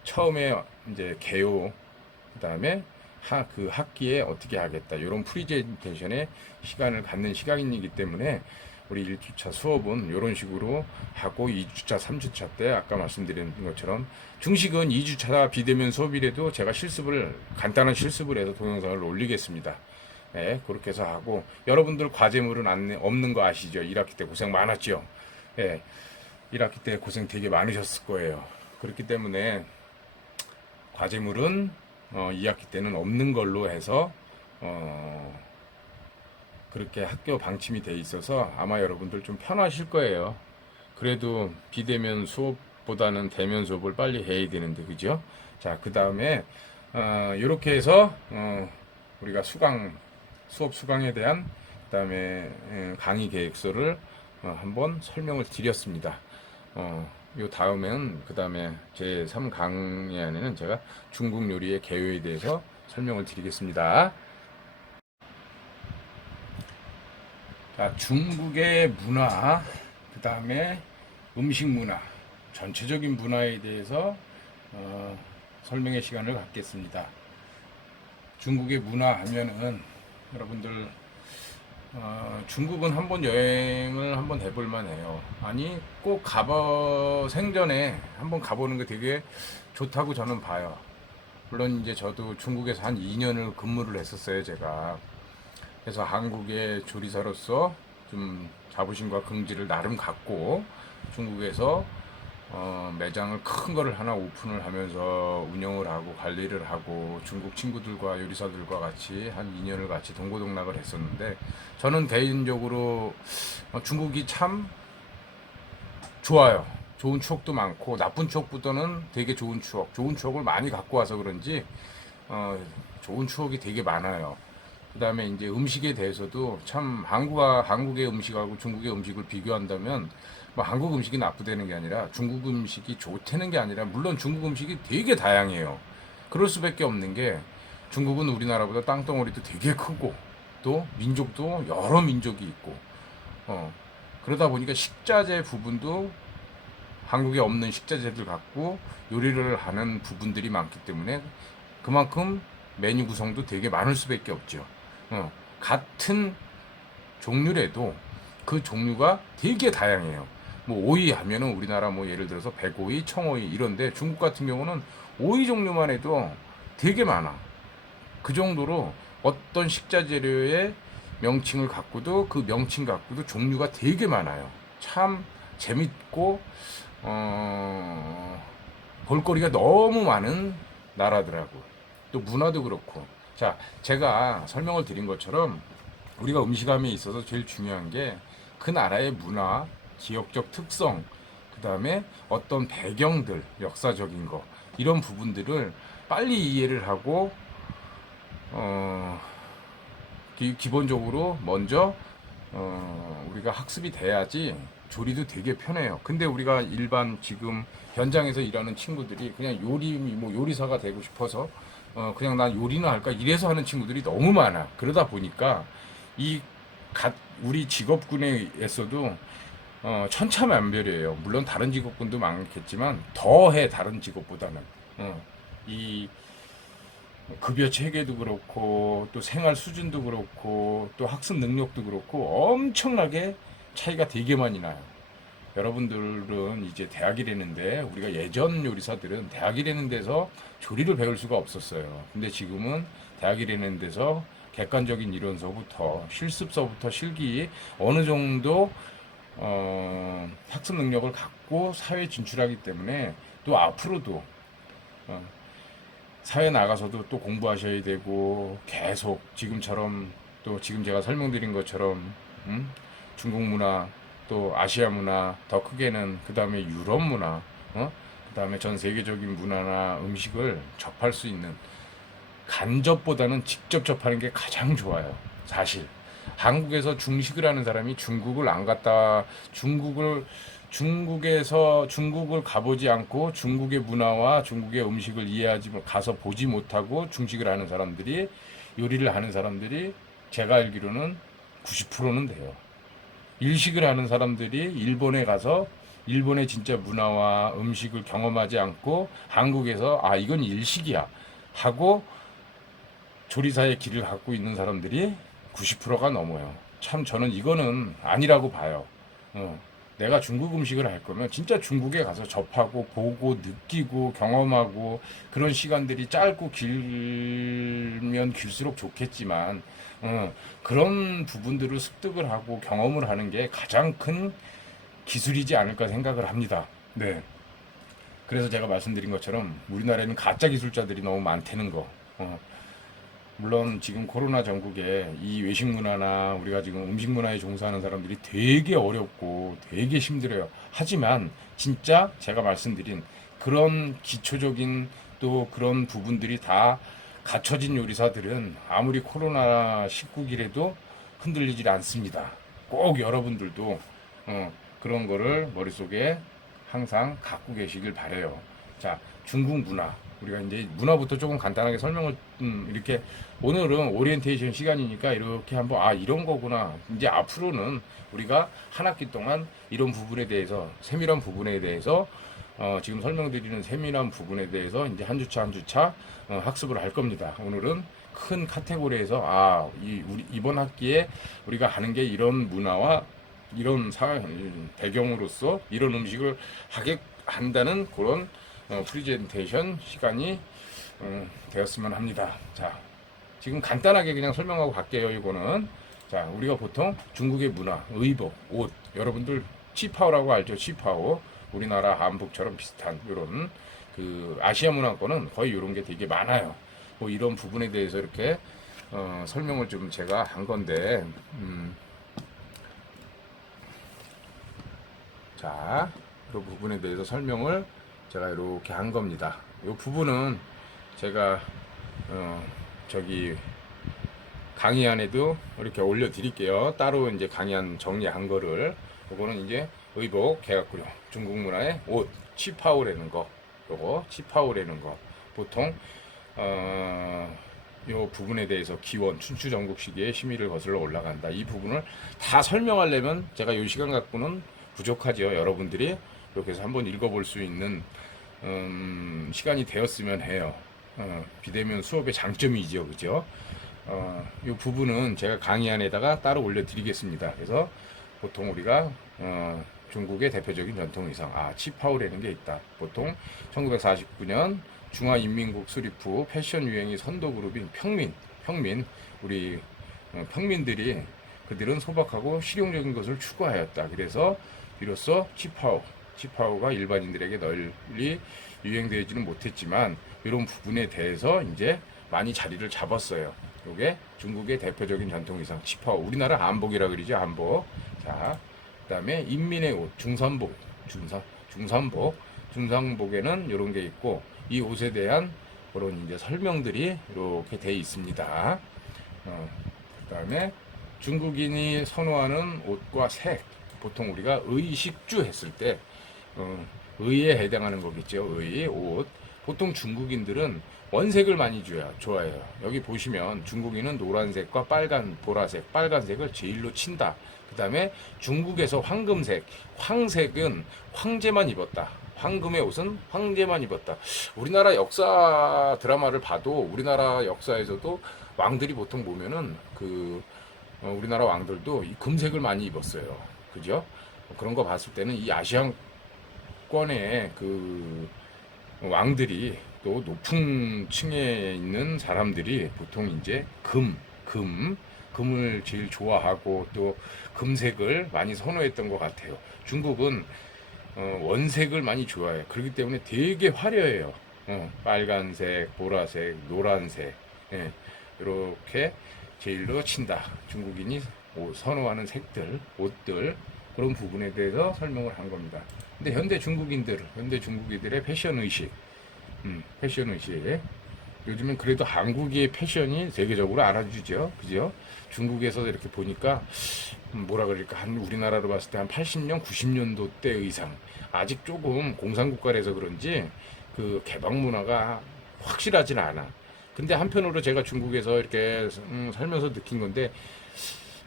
처음에 이제 개요, 그 다음에 그 학기에 어떻게 하겠다, 이런 프리젠테이션에 시간을 갖는 시간이기 때문에 우리 1주차 수업은 이런 식으로 하고 2주차, 3주차 때 아까 말씀드린 것처럼 중식은 2주차 비대면 수업이라도 제가 간단한 실습을 해서 동영상을 올리겠습니다. 네, 그렇게 해서 하고 여러분들 과제물은 없는 거 아시죠? 1학기 때 고생 많았죠? 네, 1학기 때 고생 되게 많으셨을 거예요. 그렇기 때문에 과제물은 2학기 때는 없는 걸로 해서 그렇게 학교 방침이 돼 있어서 아마 여러분들 좀 편하실 거예요. 그래도 비대면 수업보다는 대면 수업을 빨리 해야 되는데, 그죠? 자, 그 다음에 이렇게 해서 우리가 수업 수강에 대한 그 다음에 강의 계획서를 한번 설명을 드렸습니다. 요 다음엔 그 다음에 제 3강의안에는 제가 중국 요리의 개요에 대해서 설명을 드리겠습니다. 자, 중국의 문화, 그 다음에 음식 문화, 전체적인 문화에 대해서 설명의 시간을 갖겠습니다. 중국의 문화 하면은 여러분들 중국은 한번 여행을 한번 해볼 만해요. 아니 꼭 생전에 한번 가보는 게 되게 좋다고 저는 봐요. 물론 이제 저도 중국에서 한 2년을 근무를 했었어요, 제가. 그래서 한국의 조리사로서 좀 자부심과 긍지를 나름 갖고 중국에서 매장을 큰 거를 하나 오픈을 하면서 운영을 하고 관리를 하고 중국 친구들과 요리사들과 같이 한 2년을 같이 동고동락을 했었는데 저는 개인적으로 중국이 참 좋아요. 좋은 추억도 많고 나쁜 추억보다는 되게 좋은 추억을 많이 갖고 와서 그런지 좋은 추억이 되게 많아요. 그 다음에 이제 음식에 대해서도 참 한국의 음식하고 중국의 음식을 비교한다면 뭐 한국 음식이 나쁘다는 게 아니라 중국 음식이 좋다는 게 아니라 물론 중국 음식이 되게 다양해요. 그럴 수밖에 없는 게 중국은 우리나라보다 땅덩어리도 되게 크고 또 민족도 여러 민족이 있고 그러다 보니까 식자재 부분도 한국에 없는 식자재들 갖고 요리를 하는 부분들이 많기 때문에 그만큼 메뉴 구성도 되게 많을 수밖에 없죠. 같은 종류래도 그 종류가 되게 다양해요. 뭐 오이 하면은 우리나라 뭐 예를 들어서 백오이, 청오이 이런데 중국 같은 경우는 오이 종류만 해도 되게 많아. 그 정도로 어떤 식자재료의 명칭을 갖고도 그 명칭 갖고도 종류가 되게 많아요. 참 재밌고 볼거리가 너무 많은 나라더라고. 또 문화도 그렇고. 자, 제가 설명을 드린 것처럼 우리가 음식함에 있어서 제일 중요한 게 그 나라의 문화, 지역적 특성, 그 다음에 어떤 배경들, 역사적인 거 이런 부분들을 빨리 이해를 하고 기본적으로 먼저 우리가 학습이 돼야지 조리도 되게 편해요. 근데 우리가 일반 지금 현장에서 일하는 친구들이 그냥 요리사가 되고 싶어서 그냥 난 요리나 할까 이래서 하는 친구들이 너무 많아. 그러다 보니까 우리 직업군에서도 천차만별이에요. 물론 다른 직업군도 많겠지만 더해 다른 직업보다는 이 급여 체계도 그렇고 또 생활 수준도 그렇고 또 학습 능력도 그렇고 엄청나게 차이가 되게 많이 나요. 여러분들은 이제 대학이라는데 우리가 예전 요리사들은 대학이라는 데서 조리를 배울 수가 없었어요. 근데 지금은 대학이라는 데서 객관적인 이론서부터 실습서부터 실기 어느 정도 학습 능력을 갖고 사회에 진출하기 때문에 또 앞으로도 어, 사회 나가서도 또 공부하셔야 되고 계속 지금처럼 또 지금 제가 설명드린 것처럼 중국 문화 또 아시아 문화 더 크게는 그 다음에 유럽 문화 그 다음에 전 세계적인 문화나 음식을 접할 수 있는 간접보다는 직접 접하는 게 가장 좋아요. 사실 한국에서 중식을 하는 사람이 중국을 안 갔다 중국에서 중국을 가보지 않고 중국의 문화와 중국의 음식을 이해하지 가서 보지 못하고 중식을 하는 사람들이 요리를 하는 사람들이 제가 알기로는 90%는 돼요. 일식을 하는 사람들이 일본에 가서 일본의 진짜 문화와 음식을 경험하지 않고 한국에서 아 이건 일식이야 하고 조리사의 길을 갖고 있는 사람들이 90%가 넘어요. 참 저는 이거는 아니라고 봐요. 내가 중국 음식을 할 거면 진짜 중국에 가서 접하고 보고 느끼고 경험하고 그런 시간들이 짧고 길면 길수록 좋겠지만 그런 부분들을 습득을 하고 경험을 하는 게 가장 큰 기술이지 않을까 생각을 합니다. 네. 그래서 제가 말씀드린 것처럼 우리나라에는 가짜 기술자들이 너무 많다는 거. 물론 지금 코로나 전국에 이 외식 문화나 우리가 지금 음식 문화에 종사하는 사람들이 되게 어렵고 되게 힘들어요. 하지만 진짜 제가 말씀드린 그런 기초적인 또 그런 부분들이 다 갖춰진 요리사들은 아무리 코로나 19기래도 흔들리질 않습니다. 꼭 여러분들도 그런 거를 머릿속에 항상 갖고 계시길 바래요. 자, 중국 문화. 우리가 이제 문화부터 조금 간단하게 설명을 이렇게 오늘은 오리엔테이션 시간이니까 이렇게 한번 아 이런 거구나. 이제 앞으로는 우리가 한 학기 동안 이런 부분에 대해서 세밀한 부분에 대해서 지금 설명드리는 세밀한 부분에 대해서 이제 한 주차 한 주차 학습을 할 겁니다. 오늘은 큰 카테고리에서 우리 이번 학기에 우리가 하는 게 이런 문화와 이런 배경으로서 이런 음식을 하게 한다는 그런 프리젠테이션 시간이 되었으면 합니다. 자, 지금 간단하게 그냥 설명하고 갈게요. 이거는 자, 우리가 보통 중국의 문화, 의복, 옷, 여러분들 치파오라고 알죠? 치파오. 우리나라 한복처럼 비슷한 이런 그 아시아 문화권은 거의 이런 게 되게 많아요. 뭐 이런 부분에 대해서 이렇게 설명을 좀 제가 한 건데, 자, 그 부분에 대해서 설명을 제가 이렇게 한 겁니다. 이 부분은 제가 저기 강의안에도 이렇게 올려드릴게요. 따로 이제 강의안 정리한 거를. 요거는 이제 의복, 개각구려, 중국 문화의 옷, 치파오라는 거, 요거 치파오라는 거. 보통 요 부분에 대해서 기원, 춘추 전국 시기에 심의를 거슬러 올라간다. 이 부분을 다 설명하려면 제가 요 시간 갖고는 부족하죠. 여러분들이 이렇게 해서 한번 읽어볼 수 있는 시간이 되었으면 해요. 비대면 수업의 장점이죠, 그죠? 이 부분은 제가 강의안에다가 따로 올려드리겠습니다. 그래서 보통 우리가 중국의 대표적인 전통 의상, 치파오라는 게 있다. 보통 1949년 중화인민국 수립 후 패션 유행의 선도 그룹인 평민, 우리 평민들이 그들은 소박하고 실용적인 것을 추구하였다. 그래서 비로소 치파오가 일반인들에게 널리 유행되지는 못했지만 이런 부분에 대해서 이제 많이 자리를 잡았어요. 이게 중국의 대표적인 전통 의상 치파오. 우리나라 한복이라 그러죠, 한복. 자, 그다음에 인민의 옷, 중산복에는 이런 게 있고 이 옷에 대한 그런 이제 설명들이 이렇게 돼 있습니다. 그다음에 중국인이 선호하는 옷과 색, 보통 우리가 의식주 했을 때 의에 해당하는 거겠죠. 옷. 보통 중국인들은 원색을 많이 좋아해요. 여기 보시면 중국인은 노란색과 보라색, 빨간색을 제일로 친다. 그 다음에 중국에서 황금색, 황색은 황제만 입었다. 황금의 옷은 황제만 입었다. 우리나라 역사 드라마를 봐도 우리나라 역사에서도 왕들이 보통 보면은 우리나라 왕들도 이 금색을 많이 입었어요. 그죠? 그런 거 봤을 때는 이 아시안권의 왕들이 또 높은 층에 있는 사람들이 보통 이제 금을 제일 좋아하고 또 금색을 많이 선호했던 것 같아요. 중국은 원색을 많이 좋아해요. 그렇기 때문에 되게 화려해요. 빨간색, 보라색, 노란색, 예, 이렇게 제일로 친다. 중국인이 선호하는 색들, 옷들, 그런 부분에 대해서 설명을 한 겁니다. 근데 현대 중국인들의 패션 의식. 요즘은 그래도 한국의 패션이 세계적으로 알아주죠. 그죠? 중국에서 이렇게 보니까, 뭐라 그럴까, 우리나라로 봤을 때 한 80년, 90년도 때 의상. 아직 조금 공산국가라서 그런지 그 개방 문화가 확실하진 않아. 근데 한편으로 제가 중국에서 이렇게 살면서 느낀 건데,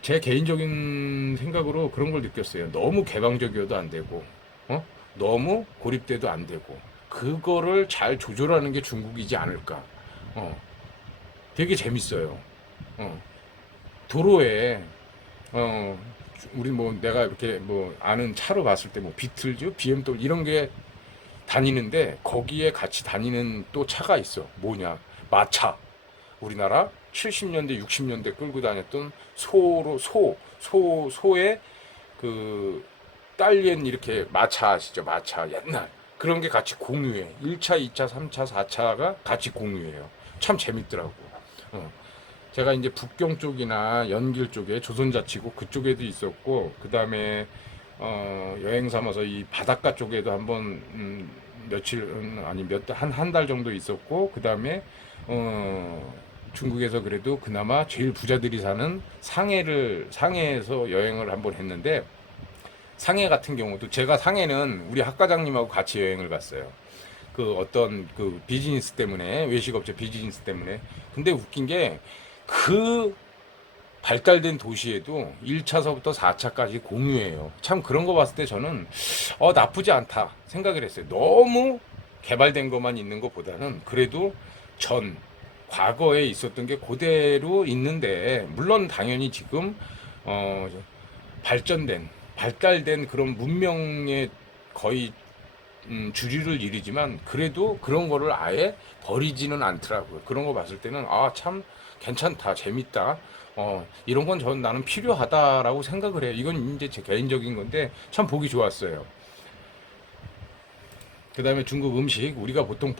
제 개인적인 생각으로 그런 걸 느꼈어요. 너무 개방적이어도 안 되고, 너무 고립돼도 안 되고, 그거를 잘 조절하는 게 중국이지 않을까. 어, 되게 재밌어요. 어, 도로에, 어, 우리 뭐 내가 이렇게 뭐 아는 차로 봤을 때 뭐 비틀즈, BMW 이런 게 다니는데 거기에 같이 다니는 또 차가 있어. 뭐냐? 마차. 우리나라 70년대, 60년대 끌고 다녔던 소의 그 딸린 이렇게 마차 아시죠? 마차 옛날 그런 게 같이 공유해. 1차, 2차, 3차, 4차가 같이 공유해요. 참 재밌더라고. 어. 제가 이제 북경 쪽이나 연길 쪽에 조선자치구 그쪽에도 있었고, 그 다음에 여행 삼아서 이 바닷가 쪽에도 한번 며칠 아니 한 달 정도 있었고, 그 다음에 중국에서 그래도 그나마 제일 부자들이 사는 상해에서 여행을 한번 했는데, 상해 같은 경우도 제가 상해는 우리 학과장님하고 같이 여행을 갔어요. 그 어떤 그 비즈니스 때문에, 외식업체 비즈니스 때문에. 근데 웃긴 게 그 발달된 도시에도 1차서부터 4차까지 공유해요. 참 그런 거 봤을 때 저는 나쁘지 않다 생각을 했어요. 너무 개발된 것만 있는 것보다는 그래도 과거에 있었던 게 그대로 있는데, 물론 당연히 지금 어, 발달된 그런 문명의 거의 주류를 이루지만, 그래도 그런 거를 아예 버리지는 않더라고요. 그런 거 봤을 때는 참 괜찮다, 재밌다. 이런 건 나는 필요하다라고 생각을 해요. 이건 이제 제 개인적인 건데 참 보기 좋았어요. 그 다음에 중국 음식, 우리가 보통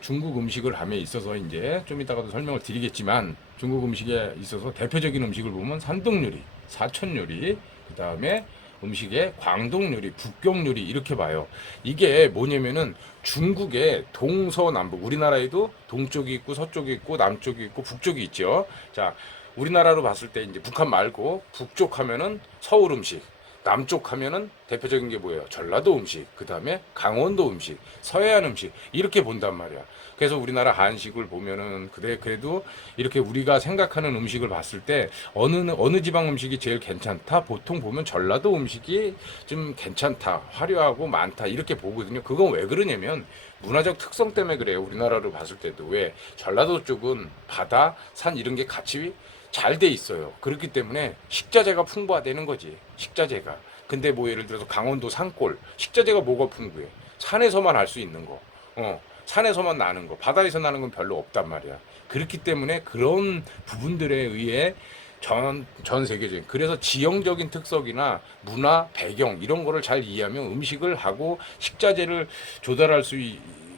중국 음식을 함에 있어서 이제 좀 이따가도 설명을 드리겠지만, 중국 음식에 있어서 대표적인 음식을 보면 산동 요리, 사천 요리, 그 다음에 음식에 광동 요리, 북경 요리 이렇게 봐요. 이게 뭐냐면은 중국의 동서남북, 우리나라에도 동쪽이 있고 서쪽이 있고 남쪽이 있고 북쪽이 있죠. 자, 우리나라로 봤을 때 이제 북한 말고 북쪽 하면은 서울 음식, 남쪽 하면은 대표적인 게 뭐예요? 전라도 음식, 그 다음에 강원도 음식, 서해안 음식 이렇게 본단 말이야. 그래서 우리나라 한식을 보면은 그래도 이렇게 우리가 생각하는 음식을 봤을 때 어느 지방 음식이 제일 괜찮다? 보통 보면 전라도 음식이 좀 괜찮다, 화려하고 많다 이렇게 보거든요. 그건 왜 그러냐면 문화적 특성 때문에 그래요. 우리나라로 봤을 때도 왜 전라도 쪽은 바다, 산 이런 게 같이 잘 돼 있어요. 그렇기 때문에 식자재가 풍부하다는 거지. 식자재가. 근데 뭐 예를 들어서 강원도 산골 식자재가 뭐가 풍부해? 산에서만 할 수 있는 거. 산에서만 나는 거. 바다에서 나는 건 별로 없단 말이야. 그렇기 때문에 그런 부분들에 의해 전 세계적인, 그래서 지형적인 특성이나 문화 배경 이런 거를 잘 이해하면 음식을 하고 식자재를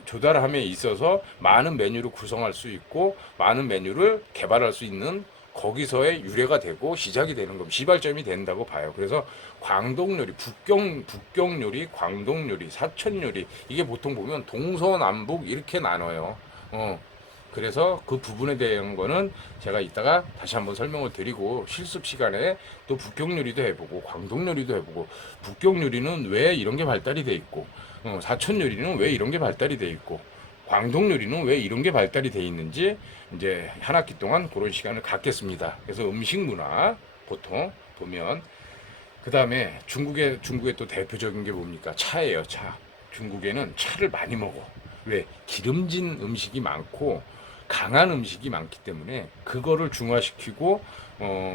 조달함에 있어서 많은 메뉴를 구성할 수 있고 많은 메뉴를 개발할 수 있는, 거기서의 유래가 되고 시작이 되는 겁니다. 시발점이 된다고 봐요. 그래서 광동 요리, 북경 요리, 광동 요리, 사천 요리 이게 보통 보면 동서남북 이렇게 나눠요. 그래서 그 부분에 대한 거는 제가 이따가 다시 한번 설명을 드리고, 실습 시간에 또 북경 요리도 해보고 광동 요리도 해보고, 북경 요리는 왜 이런 게 발달이 돼 있고, 사천 요리는 왜 이런 게 발달이 돼 있고, 광동 요리는 왜 이런 게 발달이 돼 있는지 이제 한 학기 동안 그런 시간을 갖겠습니다. 그래서 음식 문화 보통 보면, 그 다음에 중국의 또 대표적인 게 뭡니까? 차예요, 차. 중국에는 차를 많이 먹어. 왜? 기름진 음식이 많고 강한 음식이 많기 때문에 그거를 중화시키고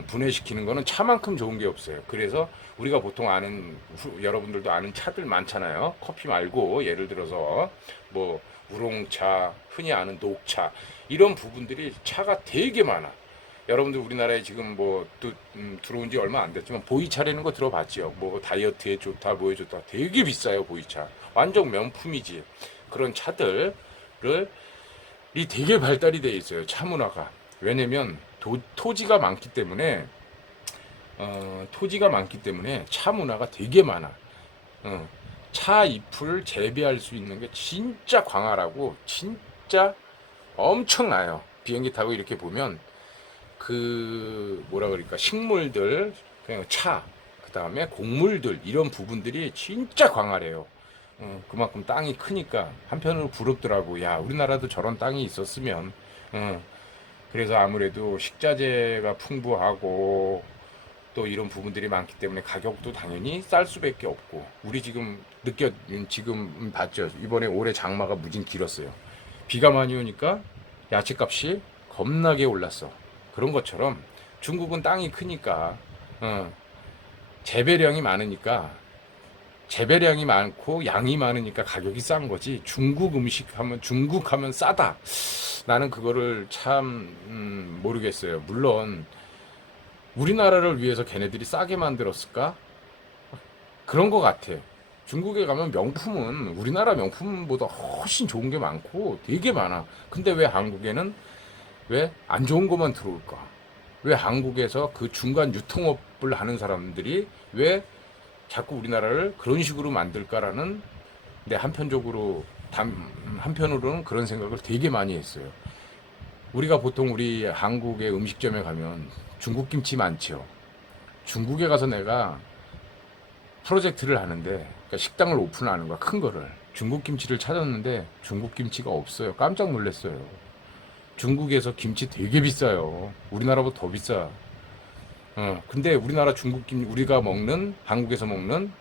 분해시키는 거는 차만큼 좋은 게 없어요. 그래서 우리가 보통 아는 여러분들도 아는 차들 많잖아요. 커피 말고 예를 들어서 뭐 우롱차, 흔히 아는 녹차 이런 부분들이 차가 되게 많아. 여러분들 우리나라에 지금 뭐 들어온 지 얼마 안 됐지만 보이차라는 거 들어봤죠? 뭐 다이어트에 좋다, 뭐에 좋다. 되게 비싸요, 보이차. 완전 명품이지. 그런 차들을 이 되게 발달이 돼 있어요, 차 문화가. 왜냐면 토지가 많기 때문에 차 문화가 되게 많아. 차 잎을 재배할 수 있는 게 진짜 광활하고 진짜 엄청나요. 비행기 타고 이렇게 보면 그 뭐라 그럴까 식물들 그냥 차 그다음에 곡물들 이런 부분들이 진짜 광활해요. 그만큼 땅이 크니까 한편으로 부럽더라고. 야, 우리나라도 저런 땅이 있었으면. 그래서 아무래도 식자재가 풍부하고 또 이런 부분들이 많기 때문에 가격도 당연히 쌀 수밖에 없고. 우리 지금 봤죠. 이번에 올해 장마가 무진 길었어요. 비가 많이 오니까 야채값이 겁나게 올랐어. 그런 것처럼 중국은 땅이 크니까 재배량이 많으니까 재배량이 많고 양이 많으니까 가격이 싼 거지. 중국 하면 싸다. 나는 그거를 참 모르겠어요. 물론 우리나라를 위해서 걔네들이 싸게 만들었을까? 그런 거 같아. 중국에 가면 명품은 우리나라 명품보다 훨씬 좋은 게 많고 되게 많아. 근데 왜 한국에는 왜 안 좋은 것만 들어올까? 왜 한국에서 그 중간 유통업을 하는 사람들이 왜 자꾸 우리나라를 그런 식으로 만들까라는 내 한편으로는 그런 생각을 되게 많이 했어요. 우리가 보통 우리 한국의 음식점에 가면 중국 김치 많죠. 중국에 가서 내가 프로젝트를 하는데 그러니까 식당을 오픈하는 거야. 큰 거를. 중국 김치를 찾았는데 중국 김치가 없어요. 깜짝 놀랐어요. 중국에서 김치 되게 비싸요. 우리나라보다 더 비싸. 근데 우리가 먹는 한국에서 먹는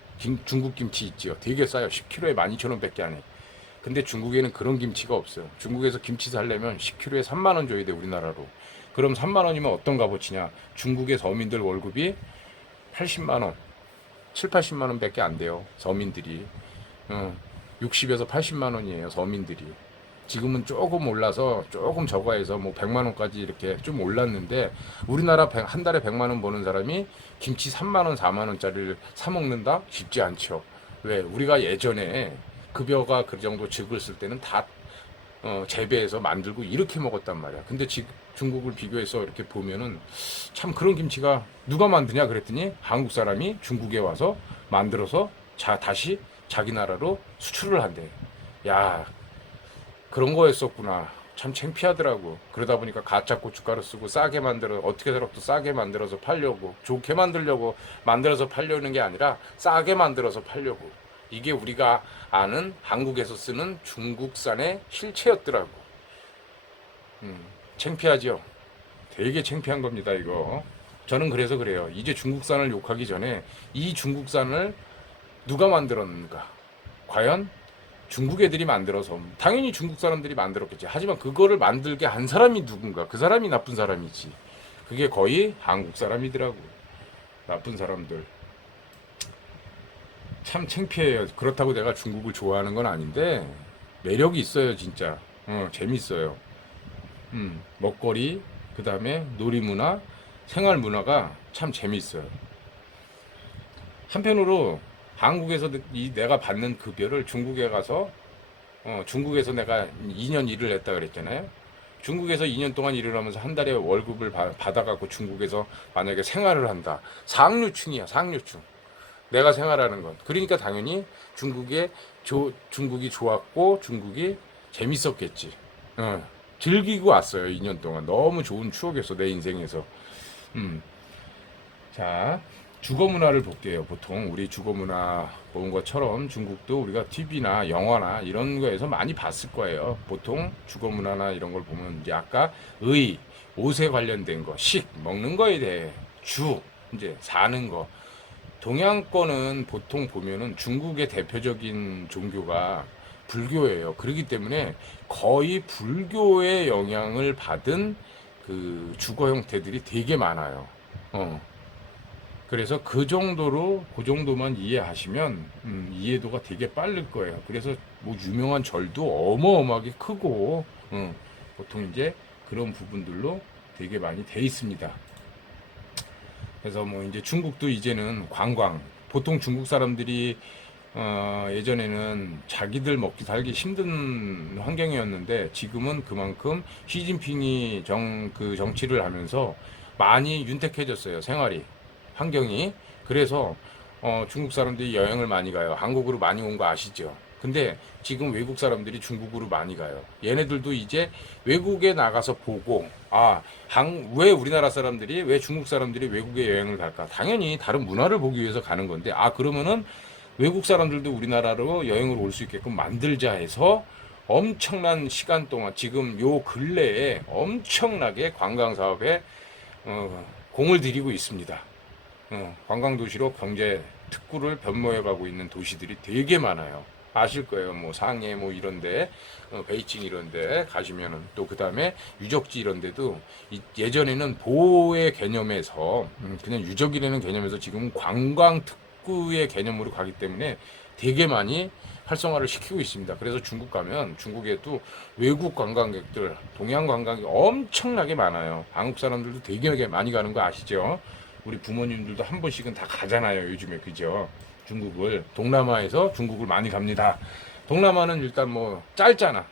중국 김치 있지요. 되게 싸요. 10kg에 12,000원 밖에 안 해. 근데 중국에는 그런 김치가 없어요. 중국에서 김치 살려면 10kg에 3만 원 줘야 돼, 우리나라로. 그럼 3만 원이면 어떤 값어치냐? 중국의 서민들 월급이 80만 원, 7, 80만 원 밖에 안 돼요. 서민들이. 60에서 80만 원이에요, 서민들이. 지금은 조금 올라서 조금 저거해서 뭐 100만 원까지 이렇게 좀 올랐는데 우리나라 한 달에 100만 원 버는 사람이 김치 3만 원, 4만 원짜리를 사 먹는다? 쉽지 않죠. 왜? 우리가 예전에 급여가 그 정도 적었을 때는 다 재배해서 만들고 이렇게 먹었단 말이야. 근데 지금 중국을 비교해서 이렇게 보면은 참 그런 김치가 누가 만드냐 그랬더니 한국 사람이 중국에 와서 만들어서 다시 자기 나라로 수출을 한대. 야, 그런 거였었구나. 참 창피하더라고. 그러다 보니까 가짜 고춧가루 쓰고 어떻게 해서라도 싸게 만들어서 팔려고, 좋게 만들려고 만들어서 팔려는 게 아니라 싸게 만들어서 팔려고. 이게 우리가 아는 한국에서 쓰는 중국산의 실체였더라고. 창피하죠. 되게 창피한 겁니다, 이거. 저는 그래서 그래요. 이제 중국산을 욕하기 전에 이 중국산을 누가 만들었는가? 과연 중국 애들이 만들어서 당연히 중국 사람들이 만들었겠지. 하지만 그거를 만들게 한 사람이 누군가? 그 사람이 나쁜 사람이지. 그게 거의 한국 사람이더라고. 나쁜 사람들. 참 창피해요. 그렇다고 내가 중국을 좋아하는 건 아닌데 매력이 있어요, 진짜. 재밌어요. 먹거리, 그 다음에 놀이문화, 생활문화가 참 재밌어요. 한편으로 한국에서 내가 받는 급여를 중국에 가서 중국에서 내가 2년 일을 했다 그랬잖아요. 중국에서 2년 동안 일을 하면서 한 달에 월급을 받아갖고 중국에서 만약에 생활을 한다. 상류층이야, 상류층. 내가 생활하는 건. 그러니까 당연히 중국이 좋았고 중국이 재밌었겠지. 즐기고 왔어요, 2년 동안. 너무 좋은 추억이었어, 내 인생에서. 자, 주거 문화를 볼게요. 보통 우리 주거 문화 본 것처럼 중국도 우리가 TV나 영화나 이런 거에서 많이 봤을 거예요. 보통 주거 문화나 이런 걸 보면 이제 아까 옷에 관련된 거, 먹는 거에 대해 이제 사는 거, 동양권은 보통 보면은 중국의 대표적인 종교가 불교예요. 그렇기 때문에 거의 불교의 영향을 받은 그 주거 형태들이 되게 많아요. 그래서 그 정도만 이해하시면 이해도가 되게 빠를 거예요. 그래서 뭐 유명한 절도 어마어마하게 크고 보통 이제 그런 부분들로 되게 많이 돼 있습니다. 그래서 뭐 이제 중국도 이제는 관광, 보통 중국 사람들이 예전에는 자기들 먹기 살기 힘든 환경이었는데 지금은 그만큼 시진핑이 그 정치를 하면서 많이 윤택해졌어요. 생활이, 환경이. 그래서 중국 사람들이 여행을 많이 가요. 한국으로 많이 온 거 아시죠? 근데 지금 외국 사람들이 중국으로 많이 가요. 얘네들도 이제 외국에 나가서 보고, 왜 우리나라 사람들이, 왜 중국 사람들이 외국에 여행을 갈까? 당연히 다른 문화를 보기 위해서 가는 건데, 그러면은 외국 사람들도 우리나라로 여행을 올 수 있게끔 만들자 해서 엄청난 시간 동안, 지금 요 근래에 엄청나게 관광 사업에 공을 들이고 있습니다. 관광도시로 경제 특구를 변모해가고 있는 도시들이 되게 많아요. 아실 거예요. 뭐 상해 뭐 이런데, 베이징 이런데 가시면은, 또 그 다음에 유적지 이런데도 예전에는 보호의 개념에서 그냥 유적이라는 개념에서 지금 관광 특구의 개념으로 가기 때문에 되게 많이 활성화를 시키고 있습니다. 그래서 중국 가면 중국에도 외국 관광객들, 동양 관광객 엄청나게 많아요. 한국 사람들도 되게 많이 가는 거 아시죠? 우리 부모님들도 한 번씩은 다 가잖아요, 요즘에. 그죠? 중국을, 동남아에서 중국을 많이 갑니다. 동남아는 일단 뭐 작잖아.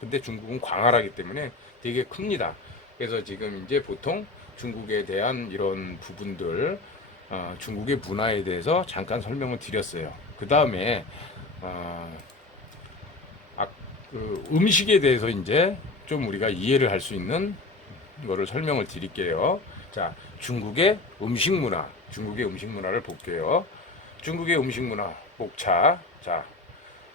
근데 중국은 광활하기 때문에 되게 큽니다. 그래서 지금 이제 보통 중국에 대한 이런 부분들, 중국의 문화에 대해서 잠깐 설명을 드렸어요. 그 다음에 그 음식에 대해서 이제 좀 우리가 이해를 할 수 있는 거를 설명을 드릴게요. 자, 중국의 음식 문화를 볼게요. 중국의 음식 문화, 목차. 자,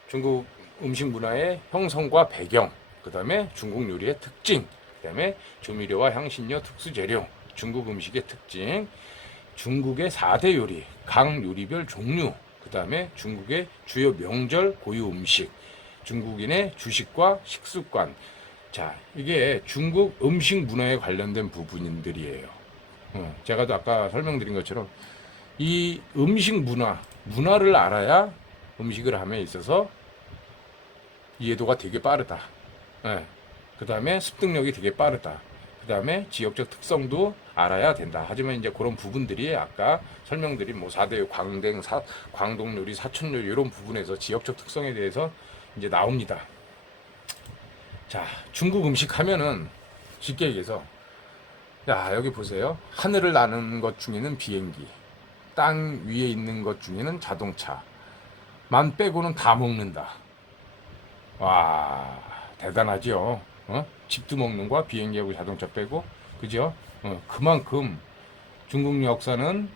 중국 음식 문화의 형성과 배경, 그 다음에 중국 요리의 특징, 그 다음에 조미료와 향신료, 특수 재료, 중국 음식의 특징, 중국의 4대 요리, 각 요리별 종류, 그 다음에 중국의 주요 명절 고유 음식, 중국인의 주식과 식습관. 자, 이게 중국 음식 문화에 관련된 부분들이에요. 제가 아까 설명드린 것처럼 이 음식 문화를 알아야 음식을 함에 있어서 이해도가 되게 빠르다. 그 다음에 습득력이 되게 빠르다. 그 다음에 지역적 특성도 알아야 된다. 하지만 이제 그런 부분들이 아까 설명드린 뭐 4대 광동 요리, 사천 요리 이런 부분에서 지역적 특성에 대해서 이제 나옵니다. 자, 중국 음식 하면은 쉽게 얘기해서, 야, 여기 보세요. 하늘을 나는 것 중에는 비행기, 땅 위에 있는 것 중에는 자동차, 만 빼고는 다 먹는다. 와, 대단하죠. 집도 먹는 거야, 비행기하고 자동차 빼고. 그죠? 그만큼 중국 역사는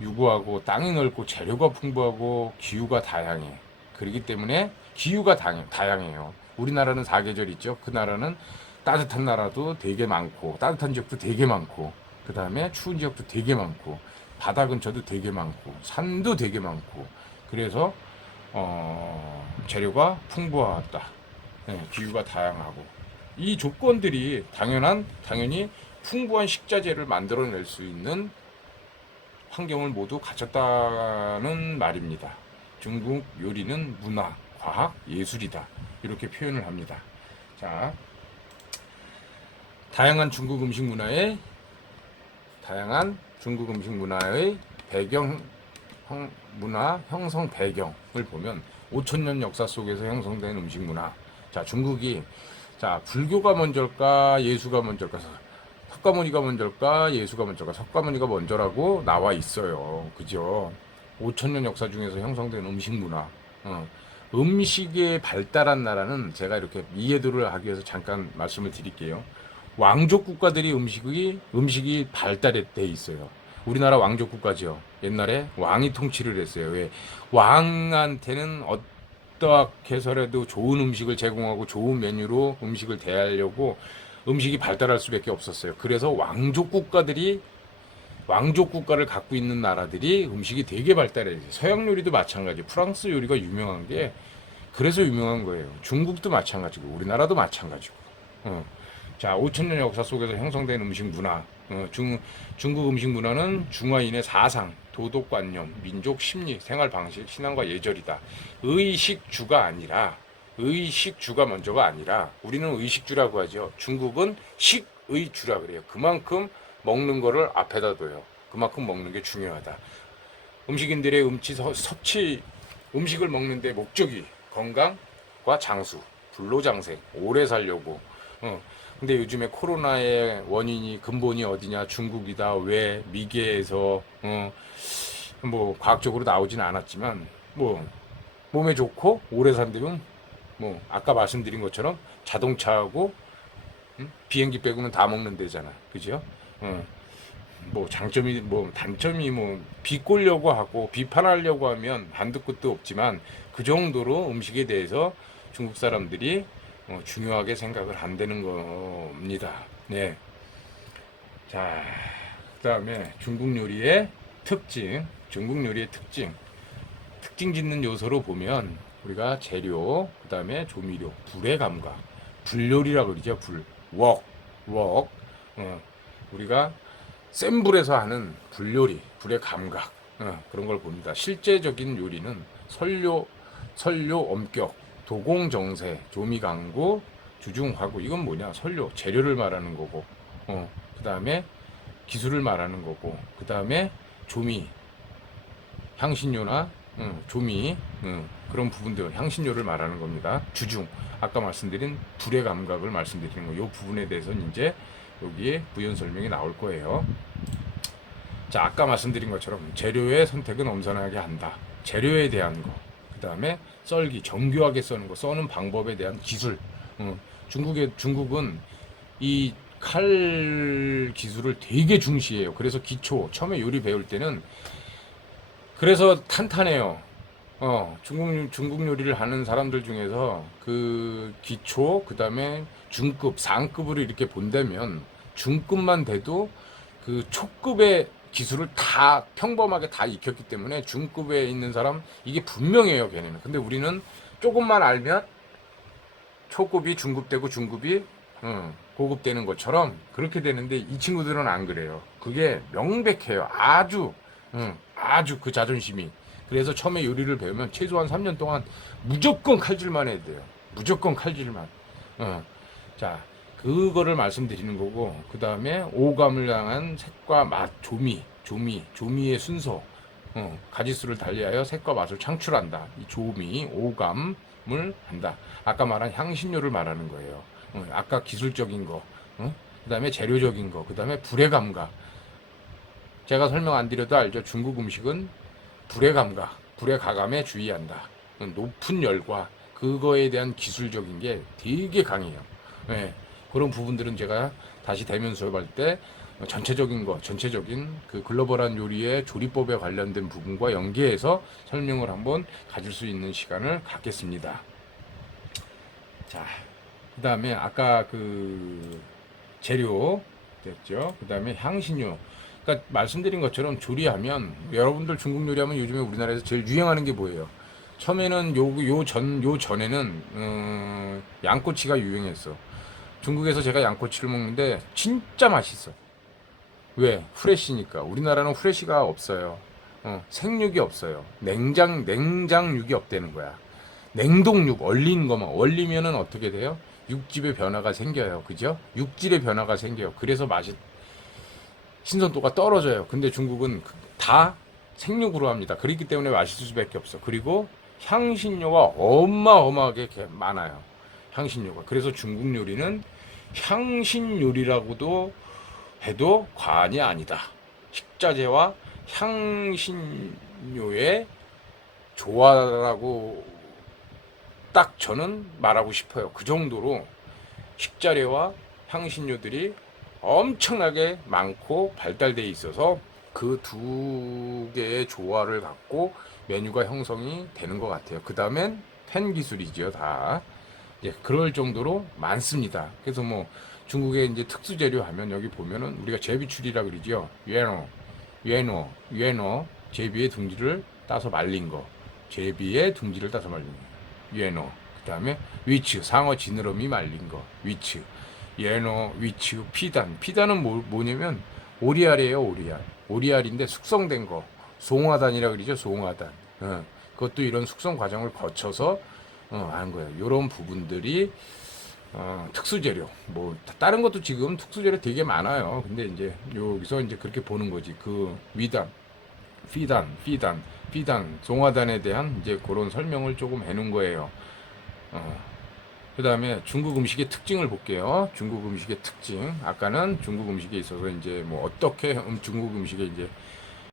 유구하고 땅이 넓고 재료가 풍부하고 기후가 다양해. 그렇기 때문에 기후가 다양해요. 우리나라는 사계절 있죠. 그 나라는 따뜻한 나라도 되게 많고, 따뜻한 지역도 되게 많고, 그 다음에 추운 지역도 되게 많고, 바다 근처도 되게 많고, 산도 되게 많고, 그래서 재료가 풍부하다. 기후가 다양하고, 이 조건들이 당연히 풍부한 식자재를 만들어낼 수 있는 환경을 모두 갖췄다는 말입니다. 중국 요리는 문화, 과학, 예술이다. 이렇게 표현을 합니다. 자, 다양한 중국 음식 문화의 문화 형성 배경을 보면 5천년 역사 속에서 형성된 음식 문화. 자, 중국이, 자, 불교가 먼저일까, 예수가 먼저일까, 석가모니가 먼저일까, 예수가 먼저일까, 석가모니가 먼저라고 나와 있어요. 그죠? 5천년 역사 중에서 형성된 음식 문화. 음식에 발달한 나라는 제가 이렇게 이해도를 하기 위해서 잠깐 말씀을 드릴게요. 왕족 국가들이 음식이 발달돼 있어요. 우리나라 왕족 국가죠. 옛날에 왕이 통치를 했어요. 왜? 왕한테는 어떻게 해서라도 좋은 음식을 제공하고 좋은 메뉴로 음식을 대하려고 음식이 발달할 수밖에 없었어요. 그래서 왕족 국가들이 왕족 국가를 갖고 있는 나라들이 음식이 되게 발달해 있어요. 서양 요리도 마찬가지. 프랑스 요리가 유명한 게 그래서 유명한 거예요. 중국도 마찬가지고 우리나라도 마찬가지고. 자, 5천년 역사 속에서 형성된 음식 문화. 중국 음식 문화는 중화인의 사상, 도덕관념, 민족 심리, 생활 방식, 신앙과 예절이다. 의식주가 아니라 의식주가 먼저가 아니라 우리는 의식주라고 하죠. 중국은 식의주라 그래요. 그만큼 먹는 거를 앞에다 둬요. 그만큼 먹는 게 중요하다. 음식인들의 섭취, 음식을 먹는데 목적이 건강과 장수, 불로장생, 오래 살려고. 근데 요즘에 코로나의 원인이 근본이 어디냐? 중국이다. 왜 미개에서 뭐 과학적으로 나오지는 않았지만 뭐 몸에 좋고 오래 산다면 뭐 아까 말씀드린 것처럼 자동차하고 비행기 빼고는 다 먹는 데잖아. 그죠? 뭐 장점이 뭐 단점이 뭐 비꼬려고 하고 비판하려고 하면 한두 끝도 없지만 그 정도로 음식에 대해서 중국 사람들이 중요하게 생각을 한다는 겁니다. 네. 자, 그다음에 중국 요리의 특징, 특징 짓는 요소로 보면 우리가 재료, 그다음에 조미료, 불의 감각, 불요리라고 그러죠. 웍. 우리가 센 불에서 하는 불요리, 불의 감각, 그런 걸 봅니다. 실제적인 요리는 설료, 엄격, 도공정세, 조미강구, 주중화구. 이건 뭐냐? 재료를 말하는 거고, 그 다음에 기술을 말하는 거고, 그 다음에 조미, 향신료나 조미, 그런 부분들, 향신료를 말하는 겁니다. 주중, 아까 말씀드린 불의 감각을 말씀드리는 거. 이 부분에 대해서는 이제 여기에 부연 설명이 나올 거예요. 자, 아까 말씀드린 것처럼 재료의 선택은 엄선하게 한다. 재료에 대한 거, 그 다음에 썰기, 정교하게 써는 거, 써는 방법에 대한 기술. 중국은 이 칼 기술을 되게 중시해요. 그래서 처음에 요리 배울 때는 그래서 탄탄해요. 중국 요리를 하는 사람들 중에서 그 기초, 그 다음에 중급, 상급으로 이렇게 본다면 중급만 돼도 그 초급의 기술을 다 평범하게 다 익혔기 때문에 중급에 있는 사람 이게 분명해요, 걔네는. 근데 우리는 조금만 알면 초급이 중급 되고 중급이 고급 되는 것처럼 그렇게 되는데 이 친구들은 안 그래요. 그게 명백해요. 아주 그 자존심이. 그래서 처음에 요리를 배우면 최소한 3년 동안 무조건 칼질만 해야 돼요. 무조건 칼질만. 자, 그거를 말씀드리는 거고, 그 다음에 오감을 향한 색과 맛, 조미의 순서, 가짓수를 달리하여 색과 맛을 창출한다. 이 조미, 오감을 한다. 아까 말한 향신료를 말하는 거예요. 아까 기술적인 거, 그 다음에 재료적인 거, 그 다음에 불의 감각. 제가 설명 안 드려도 알죠. 중국 음식은 불의 감각, 불의 가감에 주의한다. 높은 열과 그거에 대한 기술적인 게 되게 강해요. 네, 그런 부분들은 제가 다시 대면 수업할 때 전체적인 그 글로벌한 요리의 조리법에 관련된 부분과 연계해서 설명을 한번 가질 수 있는 시간을 갖겠습니다. 자, 그 다음에 아까 그 재료 됐죠. 그 다음에 향신료. 그러니까 말씀드린 것처럼 조리하면 여러분들 중국 요리하면 요즘에 우리나라에서 제일 유행하는 게 뭐예요? 처음에는 요 전에는 양꼬치가 유행했어. 중국에서 제가 양꼬치를 먹는데 진짜 맛있어. 왜? 후레쉬니까. 우리나라는 후레쉬가 없어요. 생육이 없어요. 냉장육이 없다는 거야. 냉동육, 얼린 거만. 얼리면은 어떻게 돼요? 육즙의 변화가 생겨요. 그죠? 육질의 변화가 생겨요. 그래서 맛이 신선도가 떨어져요. 근데 중국은 다 생육으로 합니다. 그렇기 때문에 맛있을 수밖에 없어. 그리고 향신료가 어마어마하게 많아요. 향신료가. 그래서 중국 요리는 향신요리라고도 해도 과언이 아니다. 식자재와 향신료의 조화라고 딱 저는 말하고 싶어요. 그 정도로 식자재와 향신료들이 엄청나게 많고 발달되어 있어서 그 두 개의 조화를 갖고 메뉴가 형성이 되는 것 같아요. 그 다음엔 팬 기술이지요, 다. 예, 그럴 정도로 많습니다. 그래서 뭐 중국의 이제 특수 재료 하면 여기 보면은 우리가 제비추리라 그러죠. 예노. 유해노, 제비의 둥지를 따서 말린 거, 제비의 둥지를 따서 말린 거, 유해노. 그 다음에 위츠, 상어 지느러미 말린 거, 위츠, 유해노, 위츠, 피단은 뭐냐면 오리알이에요, 오리알인데 숙성된 거, 송화단이라 그러죠, 송화단. 그것도 이런 숙성 과정을 거쳐서 하는 거예요. 이런 부분들이 특수재료, 뭐 다른 것도 지금 특수재료 되게 많아요. 근데 이제 여기서 이제 그렇게 보는 거지. 그 피단, 송화단에 대한 이제 그런 설명을 조금 해놓은 거예요. 그 다음에 중국 음식의 특징을 볼게요. 중국 음식의 특징. 아까는 중국 음식에 있어서 이제 뭐 어떻게 중국 음식에 이제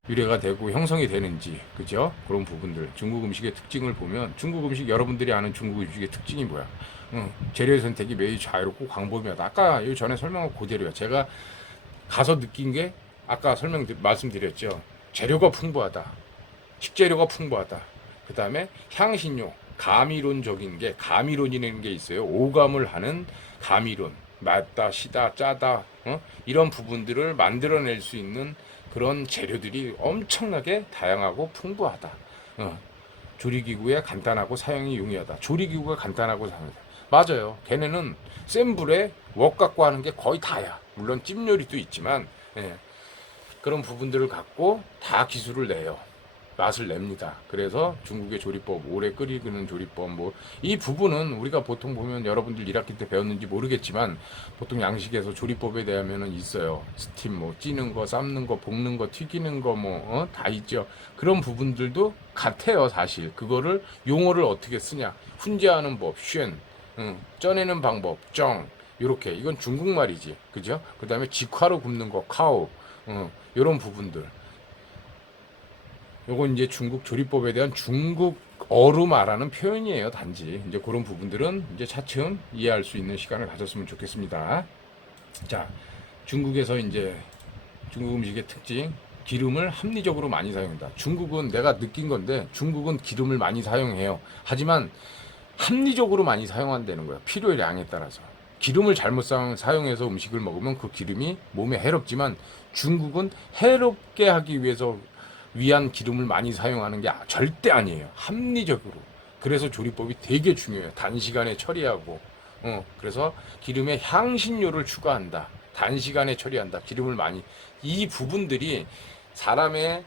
유래가 되고 형성이 되는지, 그죠? 그런 부분들. 중국 음식의 특징을 보면, 중국 음식, 여러분들이 아는 중국 음식의 특징이 뭐야? 재료 선택이 매우 자유롭고 광범위하다. 아까 이 전에 설명한 그대로야. 제가 가서 느낀 게, 아까 말씀드렸죠. 재료가 풍부하다. 식재료가 풍부하다. 그 다음에 향신료, 가미론이라는 게 있어요. 오감을 하는 가미론. 맵다, 시다, 짜다, 이런 부분들을 만들어낼 수 있는 그런 재료들이 엄청나게 다양하고 풍부하다. 조리기구에 간단하고 사용이 용이하다. 조리기구가 간단하고 사용하다. 맞아요. 걔네는 센 불에 웍 갖고 하는 게 거의 다야. 물론 찜 요리도 있지만 그런 부분들을 갖고 다 기술을 내요. 맛을 냅니다. 그래서 중국의 조리법, 오래 끓이는 조리법, 뭐 이 부분은 우리가 보통 보면 여러분들 1학기 때 배웠는지 모르겠지만 보통 양식에서 조리법에 대하면은 있어요. 스팀, 뭐 찌는 거, 삶는 거, 볶는 거, 튀기는 거, 뭐 다 있죠. 그런 부분들도 같아요, 사실. 그거를 용어를 어떻게 쓰냐, 훈제하는 법, 쪄내는 방법, 요렇게. 이건 중국말이지, 그죠? 그 다음에 직화로 굽는 거, 카오, 요런 부분들. 요건 이제 중국 조리법에 대한 중국어로 말하는 표현이에요, 단지. 이제 그런 부분들은 이제 차츰 이해할 수 있는 시간을 가졌으면 좋겠습니다. 자, 중국에서 이제 중국 음식의 특징, 기름을 합리적으로 많이 사용한다. 중국은 내가 느낀 건데, 중국은 기름을 많이 사용해요. 하지만 합리적으로 많이 사용한다는 거야. 필요의 양에 따라서. 기름을 잘못 사용해서 음식을 먹으면 그 기름이 몸에 해롭지만, 중국은 해롭게 하기 위해서 위한 기름을 많이 사용하는 게 절대 아니에요. 합리적으로. 그래서 조리법이 되게 중요해요. 단시간에 처리하고, 그래서 기름에 향신료를 추가한다. 단시간에 처리한다. 기름을 많이. 이 부분들이 사람의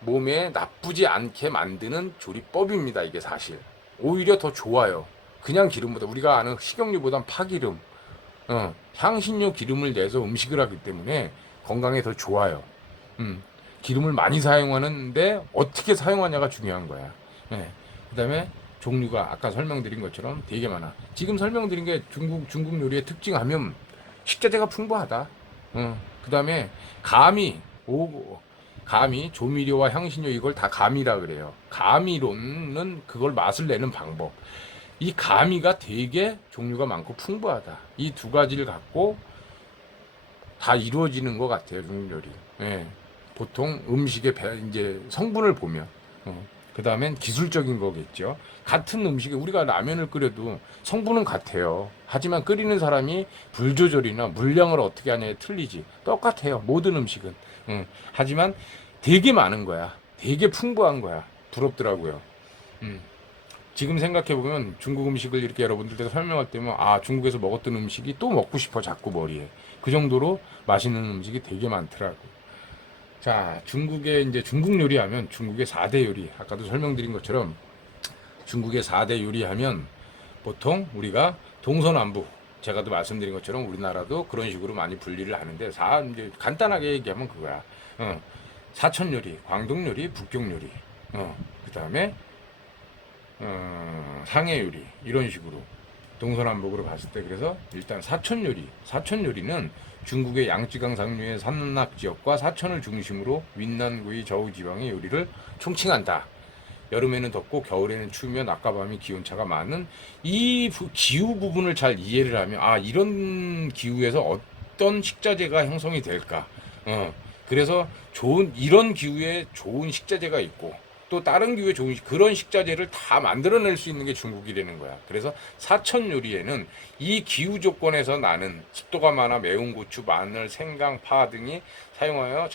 몸에 나쁘지 않게 만드는 조리법입니다. 이게 사실. 오히려 더 좋아요. 그냥 기름보다. 우리가 아는 식용유보단 파기름, 향신료 기름을 내서 음식을 하기 때문에 건강에 더 좋아요. 기름을 많이 사용하는데 어떻게 사용하냐가 중요한 거야. 그 다음에 종류가 아까 설명드린 것처럼 되게 많아. 지금 설명드린 게 중국 요리의 특징하면 식자재가 풍부하다. 그 다음에 가미, 조미료와 향신료, 이걸 다 가미라 그래요. 가미로는 그걸 맛을 내는 방법. 이 가미가 되게 종류가 많고 풍부하다. 이 두 가지를 갖고 다 이루어지는 것 같아요, 중국 요리. 보통 음식의 이제 성분을 보면, 그 다음엔 기술적인 거겠죠. 같은 음식에 우리가 라면을 끓여도 성분은 같아요. 하지만 끓이는 사람이 불 조절이나 물량을 어떻게 하냐에 틀리지. 똑같아요, 모든 음식은. 하지만 되게 많은 거야. 되게 풍부한 거야. 부럽더라고요. 지금 생각해보면 중국 음식을 이렇게 여러분들한테 설명할 때면, 중국에서 먹었던 음식이 또 먹고 싶어, 자꾸 머리에. 그 정도로 맛있는 음식이 되게 많더라고. 자, 중국의 이제 중국 요리하면 중국의 4대 요리, 아까도 설명드린 것처럼 중국의 4대 요리하면 보통 우리가 동서남북, 제가 또 말씀드린 것처럼 우리나라도 그런 식으로 많이 분리를 하는데, 이제 간단하게 얘기하면 그거야. 사천 요리, 광동 요리, 북경 요리, 그 다음에 상해 요리, 이런 식으로 동서남북으로 봤을 때. 그래서 일단 사천 요리는 중국의 양쯔강 상류의 산악 지역과 사천을 중심으로 윈난구이 저우지방의 요리를 총칭한다. 여름에는 덥고 겨울에는 추우며 낮과 밤이 기온차가 많은 이 기후 부분을 잘 이해를 하면, 이런 기후에서 어떤 식자재가 형성이 될까. 그래서 이런 기후에 좋은 식자재가 있고, 또 다른 기후에 좋은 그런 식자재를 다 만들어낼 수 있는 게 중국이라는 거야. 그래서 사천 요리에는 이 기후 조건에서 나는 습도가 많아 매운 고추, 마늘, 생강, 파 등이 사용하여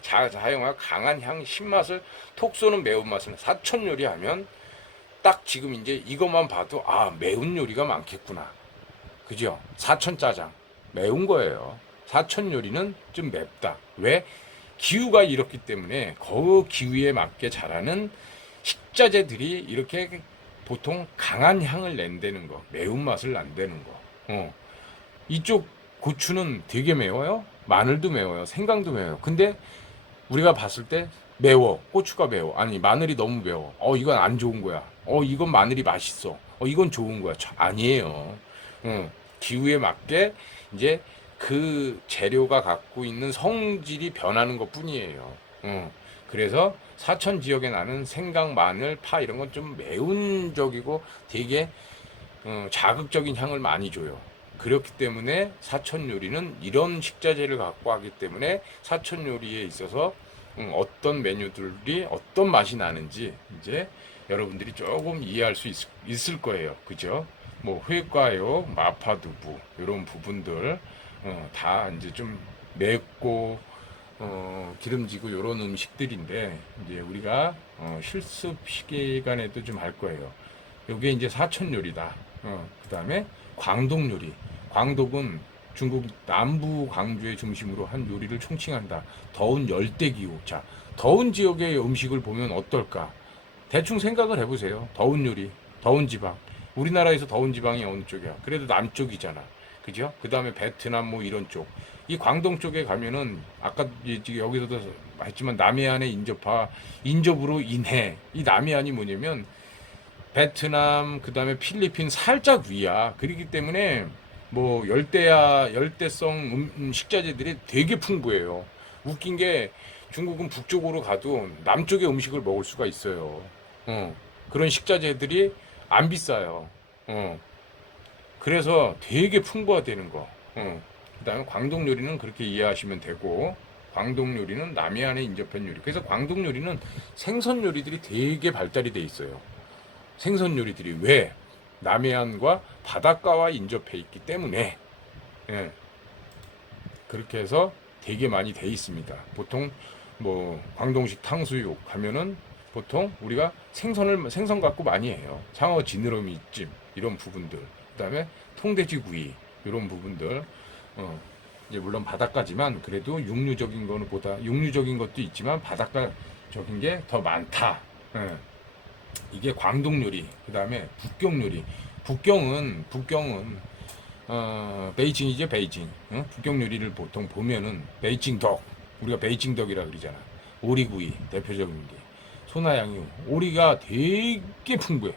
사용하여 강한 향, 신맛을 톡 쏘는 매운맛을 사천 요리하면 딱 지금 이제 이것만 봐도 아 매운 요리가 많겠구나. 그죠? 사천 짜장 매운 거예요. 사천 요리는 좀 맵다. 왜? 기후가 이렇기 때문에 그 기후에 맞게 자라는 식자재들이 이렇게 보통 강한 향을 낸다는 거, 매운맛을 난다는 거. 이쪽 고추는 되게 매워요. 마늘도 매워요. 생강도 매워요. 근데 우리가 봤을 때 매워. 고추가 매워. 아니 마늘이 너무 매워. 이건 안 좋은 거야. 이건 마늘이 맛있어. 이건 좋은 거야. 아니에요. 기후에 맞게 이제 그 재료가 갖고 있는 성질이 변하는 것 뿐이에요. 그래서 사천 지역에 나는 생강, 마늘, 파 이런 건 좀 매운적이고 되게 자극적인 향을 많이 줘요. 그렇기 때문에 사천 요리는 이런 식자재를 갖고 하기 때문에 사천 요리에 있어서 어떤 메뉴들이 어떤 맛이 나는지 이제 여러분들이 조금 이해할 수 있을 거예요. 그죠? 뭐 회과요, 마파두부 이런 부분들 다 이제 좀 맵고 기름지고 이런 음식들인데 이제 우리가 실습 시간에도 좀 할 거예요. 요게 이제 사천 요리다. 그다음에 광동 요리. 광동은 중국 남부 광주의 중심으로 한 요리를 총칭한다. 더운 열대 기후. 자, 더운 지역의 음식을 보면 어떨까? 대충 생각을 해보세요. 더운 요리, 더운 지방. 우리나라에서 더운 지방이 어느 쪽이야? 그래도 남쪽이잖아. 그죠? 그 다음에 베트남 뭐 이런 쪽. 이 광동 쪽에 가면은 아까 여기서도 했지만 남해안의 인접으로 인해 이 남해안이 뭐냐면 베트남 그 다음에 필리핀 살짝 위야. 그렇기 때문에 뭐 열대성 식자재들이 되게 풍부해요. 웃긴 게 중국은 북쪽으로 가도 남쪽의 음식을 먹을 수가 있어요. 그런 식자재들이 안 비싸요. 그래서 되게 풍부하다는 거. 그다음에 광동 요리는 그렇게 이해하시면 되고, 광동 요리는 남해안에 인접한 요리. 그래서 광동 요리는 생선 요리들이 되게 발달이 돼 있어요. 생선 요리들이 왜? 남해안과 바닷가와 인접해 있기 때문에 그렇게 해서 되게 많이 돼 있습니다. 보통 뭐 광동식 탕수육 하면은 보통 우리가 생선 갖고 많이 해요. 상어 지느러미찜 이런 부분들, 그다음에 통돼지 구이 이런 부분들. 이제 물론 바닷가지만 그래도 육류적인 거는 육류적인 것도 있지만 바닷가적인 게 더 많다. 이게 광동 요리. 그다음에 북경 요리. 북경은 베이징이죠, 베이징. 북경 요리를 보통 보면은 베이징덕, 우리가 베이징덕이라 그러잖아. 오리구이 대표적인 게 소나양유. 오리가 되게 풍부해.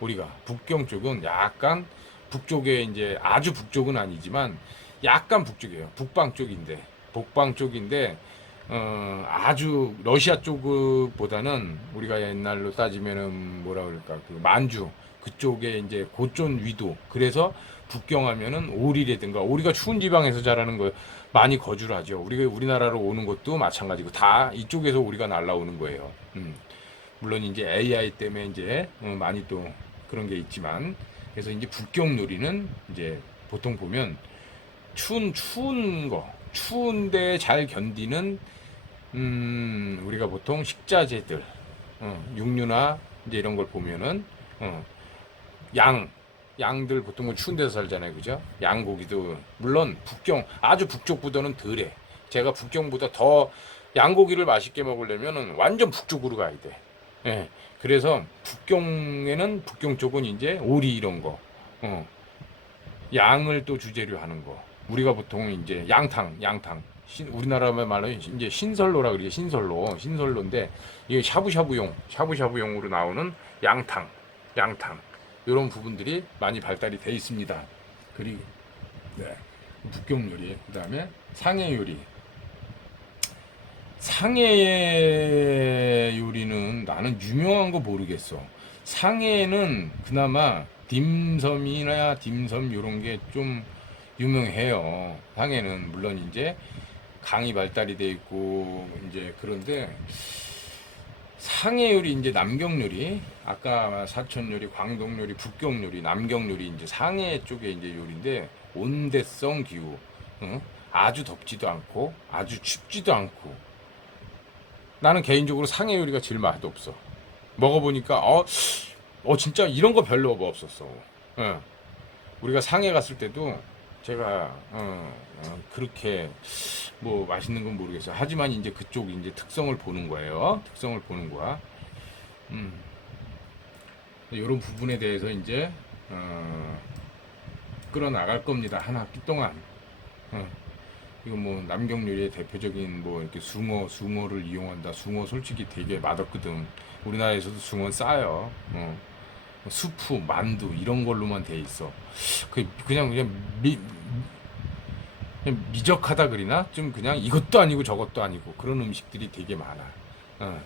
오리가 북경 쪽은 약간 북쪽에 이제 아주 북쪽은 아니지만 약간 북쪽이에요. 북방 쪽인데 아주 러시아 쪽보다는 우리가 옛날로 따지면은 뭐라 그럴까 그 만주 그쪽에 이제 고촌 위도. 그래서 북경하면은 오리라든가, 오리가 추운 지방에서 자라는 거 많이 거주를 하죠. 우리나라로 오는 것도 마찬가지고 다 이쪽에서 오리가 날라오는 거예요. 물론 이제 AI 때문에 이제 많이 또 그런 게 있지만, 그래서 이제 북경 요리는 이제 보통 보면 추운데 잘 견디는 우리가 보통 식자재들, 육류나 이제 이런 걸 보면은 양들 보통은 추운 데서 살잖아요, 그죠? 양고기도 물론 아주 북쪽보다는 덜해. 제가 북경보다 더 양고기를 맛있게 먹으려면은 완전 북쪽으로 가야 돼. 예. 그래서 북경 쪽은 이제 오리 이런 거, 양을 또 주재료 하는 거. 우리가 보통 이제 양탕. 우리나라 말로 이제 신설로라 그러죠. 신설로인데 이게 샤브샤브용으로 나오는 양탕. 이런 부분들이 많이 발달이 돼 있습니다. 그리고 북경 요리, 그다음에 상해 요리. 상해 요리는 나는 유명한 거 모르겠어. 상해는 그나마 딤섬 이런 게 좀 유명해요. 상해는 물론 이제 강이 발달이 돼 있고 이제 그런데 상해 요리 이제 남경 요리, 아까 사천 요리, 광동 요리, 북경 요리, 남경 요리 이제 상해 쪽에 이제 요리인데 온대성 기후, 응? 아주 덥지도 않고 아주 춥지도 않고 나는 개인적으로 상해 요리가 제일 맛없어. 먹어보니까 진짜 이런 거 별로 뭐 없었어. 응. 우리가 상해 갔을 때도 제가 그렇게 뭐 맛있는 건 모르겠어요. 하지만 이제 그쪽 이제 특성을 보는 거예요. 특성을 보는 거야. 음, 이런 부분에 대해서 이제 끌어나갈 겁니다. 한 학기 동안. 어, 이거 뭐 남경요리의 대표적인 뭐 이렇게 숭어를 이용한다. 숭어 솔직히 되게 맛없거든. 우리나라에서도 숭어 싸요. 수프, 만두 이런 걸로만 돼 있어. 그냥 그냥 미적하다 그리나? 좀 그냥 이것도 아니고 저것도 아니고 그런 음식들이 되게 많아. 어.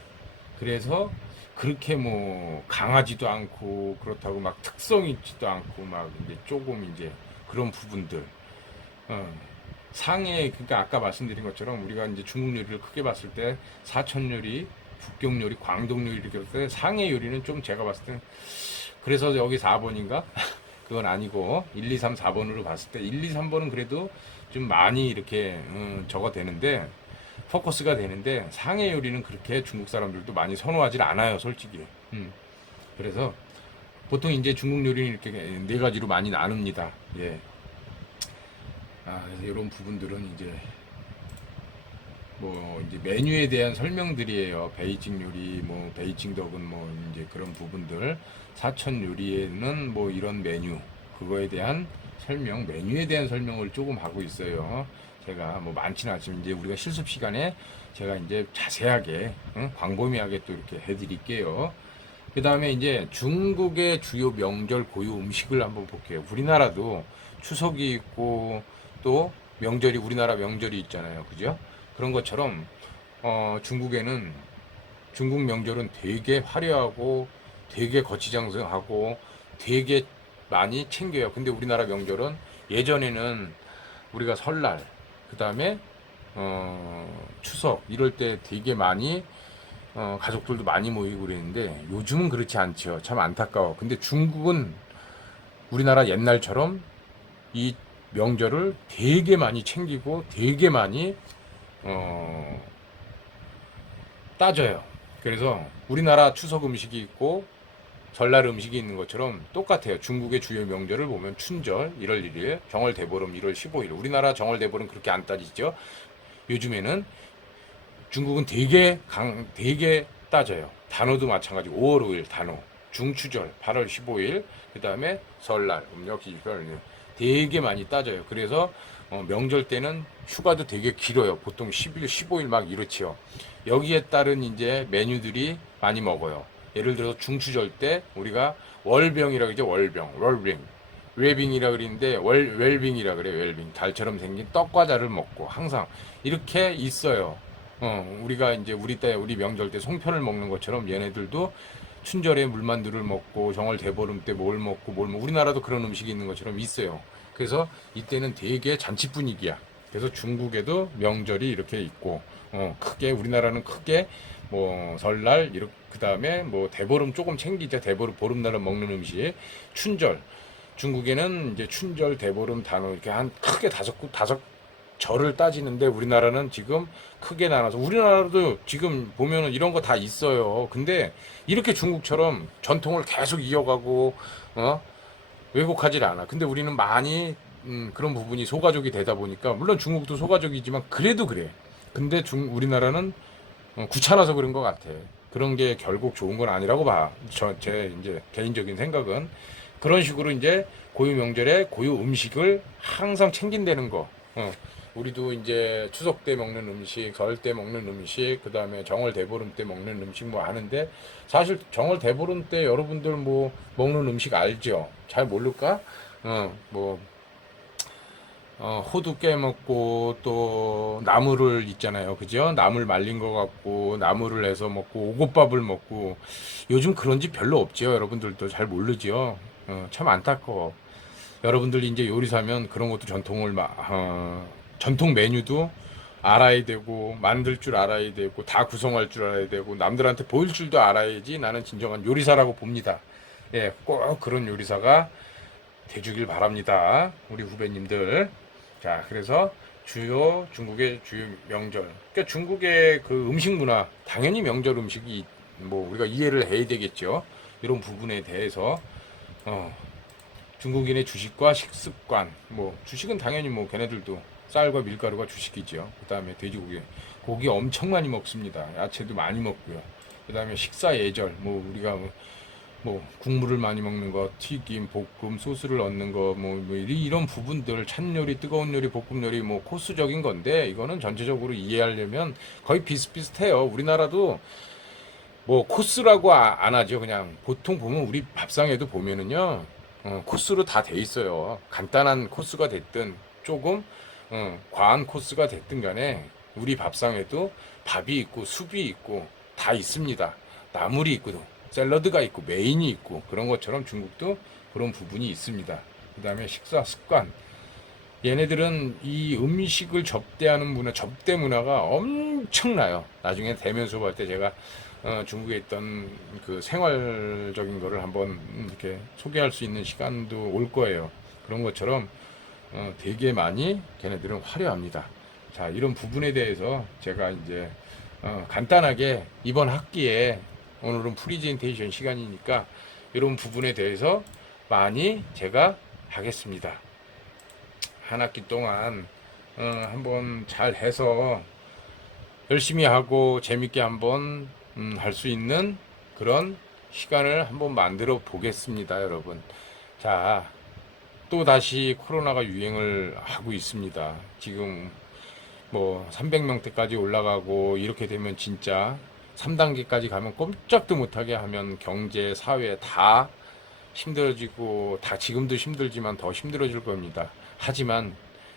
그래서 그렇게 뭐 강하지도 않고 그렇다고 막 특성 있지도 않고 막 이제 조금 이제 그런 부분들. 어. 상해 그러니까 아까 말씀드린 것처럼 우리가 이제 중국 요리를 크게 봤을 때 사천 요리, 북경 요리, 광동 요리 이렇게 봤을 때 상해 요리는 좀 제가 봤을 때 그래서 여기 4번인가? 그건 아니고 1, 2, 3, 4번으로 봤을 때 1, 2, 3번은 그래도 좀 많이 이렇게 저거 되는데 포커스가 되는데 상해 요리는 그렇게 중국 사람들도 많이 선호하지 않아요, 솔직히. 그래서 보통 이제 중국 요리는 이렇게 네 가지로 많이 나눕니다. 예. 그래서 이런 부분들은 이제 뭐 이제 메뉴에 대한 설명들이에요. 베이징 요리, 뭐 베이징 덕은 뭐 이제 그런 부분들, 사천 요리에는 뭐 이런 메뉴, 그거에 대한 설명, 메뉴에 대한 설명을 조금 하고 있어요. 제가 뭐 많지는 않지만 이제 우리가 실습 시간에 제가 이제 자세하게, 광범위하게 또 이렇게 해드릴게요. 그 다음에 이제 중국의 주요 명절 고유 음식을 한번 볼게요. 우리나라도 추석이 있고 또 명절이 우리나라 명절이 있잖아요, 그죠? 그런 것처럼 중국에는 중국 명절은 되게 화려하고 되게 거치장성하고 되게 많이 챙겨요. 근데 우리나라 명절은 예전에는 우리가 설날 그 다음에 추석 이럴 때 되게 많이 가족들도 많이 모이고 그랬는데 요즘은 그렇지 않죠. 참 안타까워. 근데 중국은 우리나라 옛날처럼 이 명절을 되게 많이 챙기고 되게 많이 따져요. 그래서 우리나라 추석 음식이 있고 설날 음식이 있는 것처럼 똑같아요. 중국의 주요 명절을 보면 춘절 1월 1일, 정월 대보름 1월 15일. 우리나라 정월 대보름 그렇게 안 따지죠. 요즘에는 중국은 되게 따져요. 단오도 마찬가지. 5월 5일 단오, 중추절 8월 15일, 그 다음에 설날, 음력 이걸 되게 많이 따져요. 그래서 명절 때는 휴가도 되게 길어요. 보통 10일, 15일 막 이렇지요. 여기에 따른 이제 메뉴들이 많이 먹어요. 예를 들어서 중추절 때 우리가 월병이라고 하죠. 월병. 웰빙이라 그러는데 웰빙이라 그래요. 웰빙. 달처럼 생긴 떡과자를 먹고 항상 이렇게 있어요. 우리가 이제 우리 명절 때 송편을 먹는 것처럼 얘네들도 춘절에 물만두를 먹고 정월 대보름 때 뭘 먹고 우리나라도 그런 음식이 있는 것처럼 있어요. 그래서 이때는 되게 잔치 분위기야. 그래서 중국에도 명절이 이렇게 있고 크게 우리나라는 크게 뭐 설날 이렇게 그다음에 뭐 대보름 조금 챙기죠. 대보름 보름날은 먹는 음식 춘절 중국에는 이제 춘절 대보름 단오 이렇게 한 크게 다섯 절을 따지는데 우리나라는 지금 크게 나눠서 우리나라도 지금 보면은 이런 거 다 있어요. 근데 이렇게 중국처럼 전통을 계속 이어가고 왜곡하지 않아. 근데 우리는 많이 그런 부분이 소가족이 되다 보니까 물론 중국도 소가족이지만 그래도 그래. 근데 우리나라는 귀찮아서 그런 것 같아. 그런 게 결국 좋은 건 아니라고 봐. 제 이제 개인적인 생각은 그런 식으로 이제 고유 명절에 고유 음식을 항상 챙긴다는 거. 우리도 이제 추석 때 먹는 음식, 설 때 먹는 음식, 그 다음에 정월 대보름 때 먹는 음식 뭐 아는데 사실 정월 대보름 때 여러분들 뭐 먹는 음식 알죠? 잘 모를까? 뭐 호두 깨먹고 또 나물을 있잖아요. 그죠? 나물 말린 거 갖고 나물을 해서 먹고 오곡밥을 먹고 요즘 그런 집 별로 없죠. 여러분들도 잘 모르죠. 참 안타까워. 여러분들 이제 요리사면 그런 것도 전통 메뉴도 알아야 되고 만들 줄 알아야 되고 다 구성할 줄 알아야 되고 남들한테 보일 줄도 알아야지 나는 진정한 요리사라고 봅니다. 예, 꼭 그런 요리사가 돼주길 바랍니다. 우리 후배님들. 자, 그래서 중국의 주요 명절. 그러니까 중국의 그 음식 문화, 당연히 명절 음식이 뭐 우리가 이해를 해야 되겠죠. 이런 부분에 대해서 중국인의 주식과 식습관, 뭐 주식은 당연히 뭐 걔네들도 쌀과 밀가루가 주식이죠. 그다음에 돼지고기, 고기 엄청 많이 먹습니다. 야채도 많이 먹고요. 그다음에 식사 예절, 뭐 우리가 뭐 국물을 많이 먹는 거, 튀김, 볶음, 소스를 얻는 거, 뭐 이런 부분들, 찬 요리, 뜨거운 요리, 볶음 요리, 뭐 코스적인 건데 이거는 전체적으로 이해하려면 거의 비슷비슷해요. 우리나라도 뭐 코스라고 안 하죠. 그냥 보통 보면 우리 밥상에도 보면은요, 코스로 다 돼 있어요. 간단한 코스가 됐든 조금 과한 코스가 됐든 간에 우리 밥상에도 밥이 있고 수비 있고 다 있습니다. 나물이 있고 샐러드가 있고 메인이 있고 그런 것처럼 중국도 그런 부분이 있습니다. 그 다음에 식사 습관. 얘네들은 이 음식을 접대하는 문화, 접대 문화가 엄청나요. 나중에 대면수업 할 때 제가 중국에 있던 그 생활적인 거를 한번 이렇게 소개할 수 있는 시간도 올 거예요. 그런 것처럼 되게 많이 걔네들은 화려합니다. 자, 이런 부분에 대해서 제가 이제 간단하게 이번 학기에 오늘은 프리젠테이션 시간이니까 이런 부분에 대해서 많이 제가 하겠습니다. 한 학기 동안 한번 잘 해서 열심히 하고 재밌게 한번 할 수 있는 그런 시간을 한번 만들어 보겠습니다, 여러분. 자, 또 다시 코로나가 유행을 하고 있습니다. 지금 뭐 300명대까지 올라가고 이렇게 되면 진짜 3단계까지 가면 꼼짝도 못하게 하면 경제, 사회 다 힘들어지고 다 지금도 힘들지만 더 힘들어질 겁니다. 하지만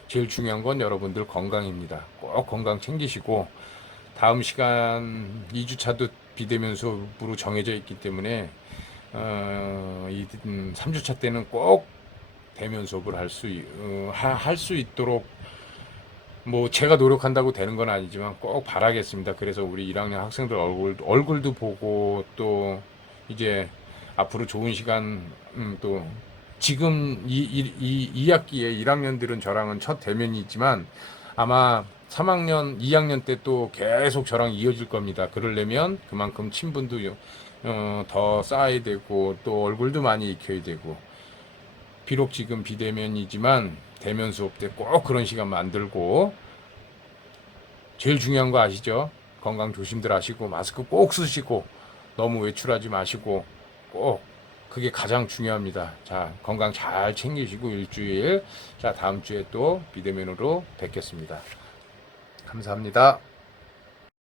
제일 중요한 건 여러분들 건강입니다. 꼭 건강 챙기시고 다음 시간 2주차도 비대면 수업으로 정해져 있기 때문에 3주차 때는 꼭 대면 수업을 할 수 있도록 뭐 제가 노력한다고 되는 건 아니지만 꼭 바라겠습니다. 그래서 우리 1학년 학생들 얼굴도 보고 또 이제 앞으로 좋은 시간 또 지금 이 학기에 1학년들은 저랑은 첫 대면이지만 아마 3학년, 2학년 때 또 계속 저랑 이어질 겁니다. 그러려면 그만큼 친분도 더 쌓아야 되고 또 얼굴도 많이 익혀야 되고 비록 지금 비대면이지만 대면 수업 때 꼭 그런 시간 만들고 제일 중요한 거 아시죠? 건강 조심들 하시고 마스크 꼭 쓰시고 너무 외출하지 마시고 꼭 그게 가장 중요합니다. 자, 건강 잘 챙기시고 일주일 자 다음 주에 또 비대면으로 뵙겠습니다. 감사합니다.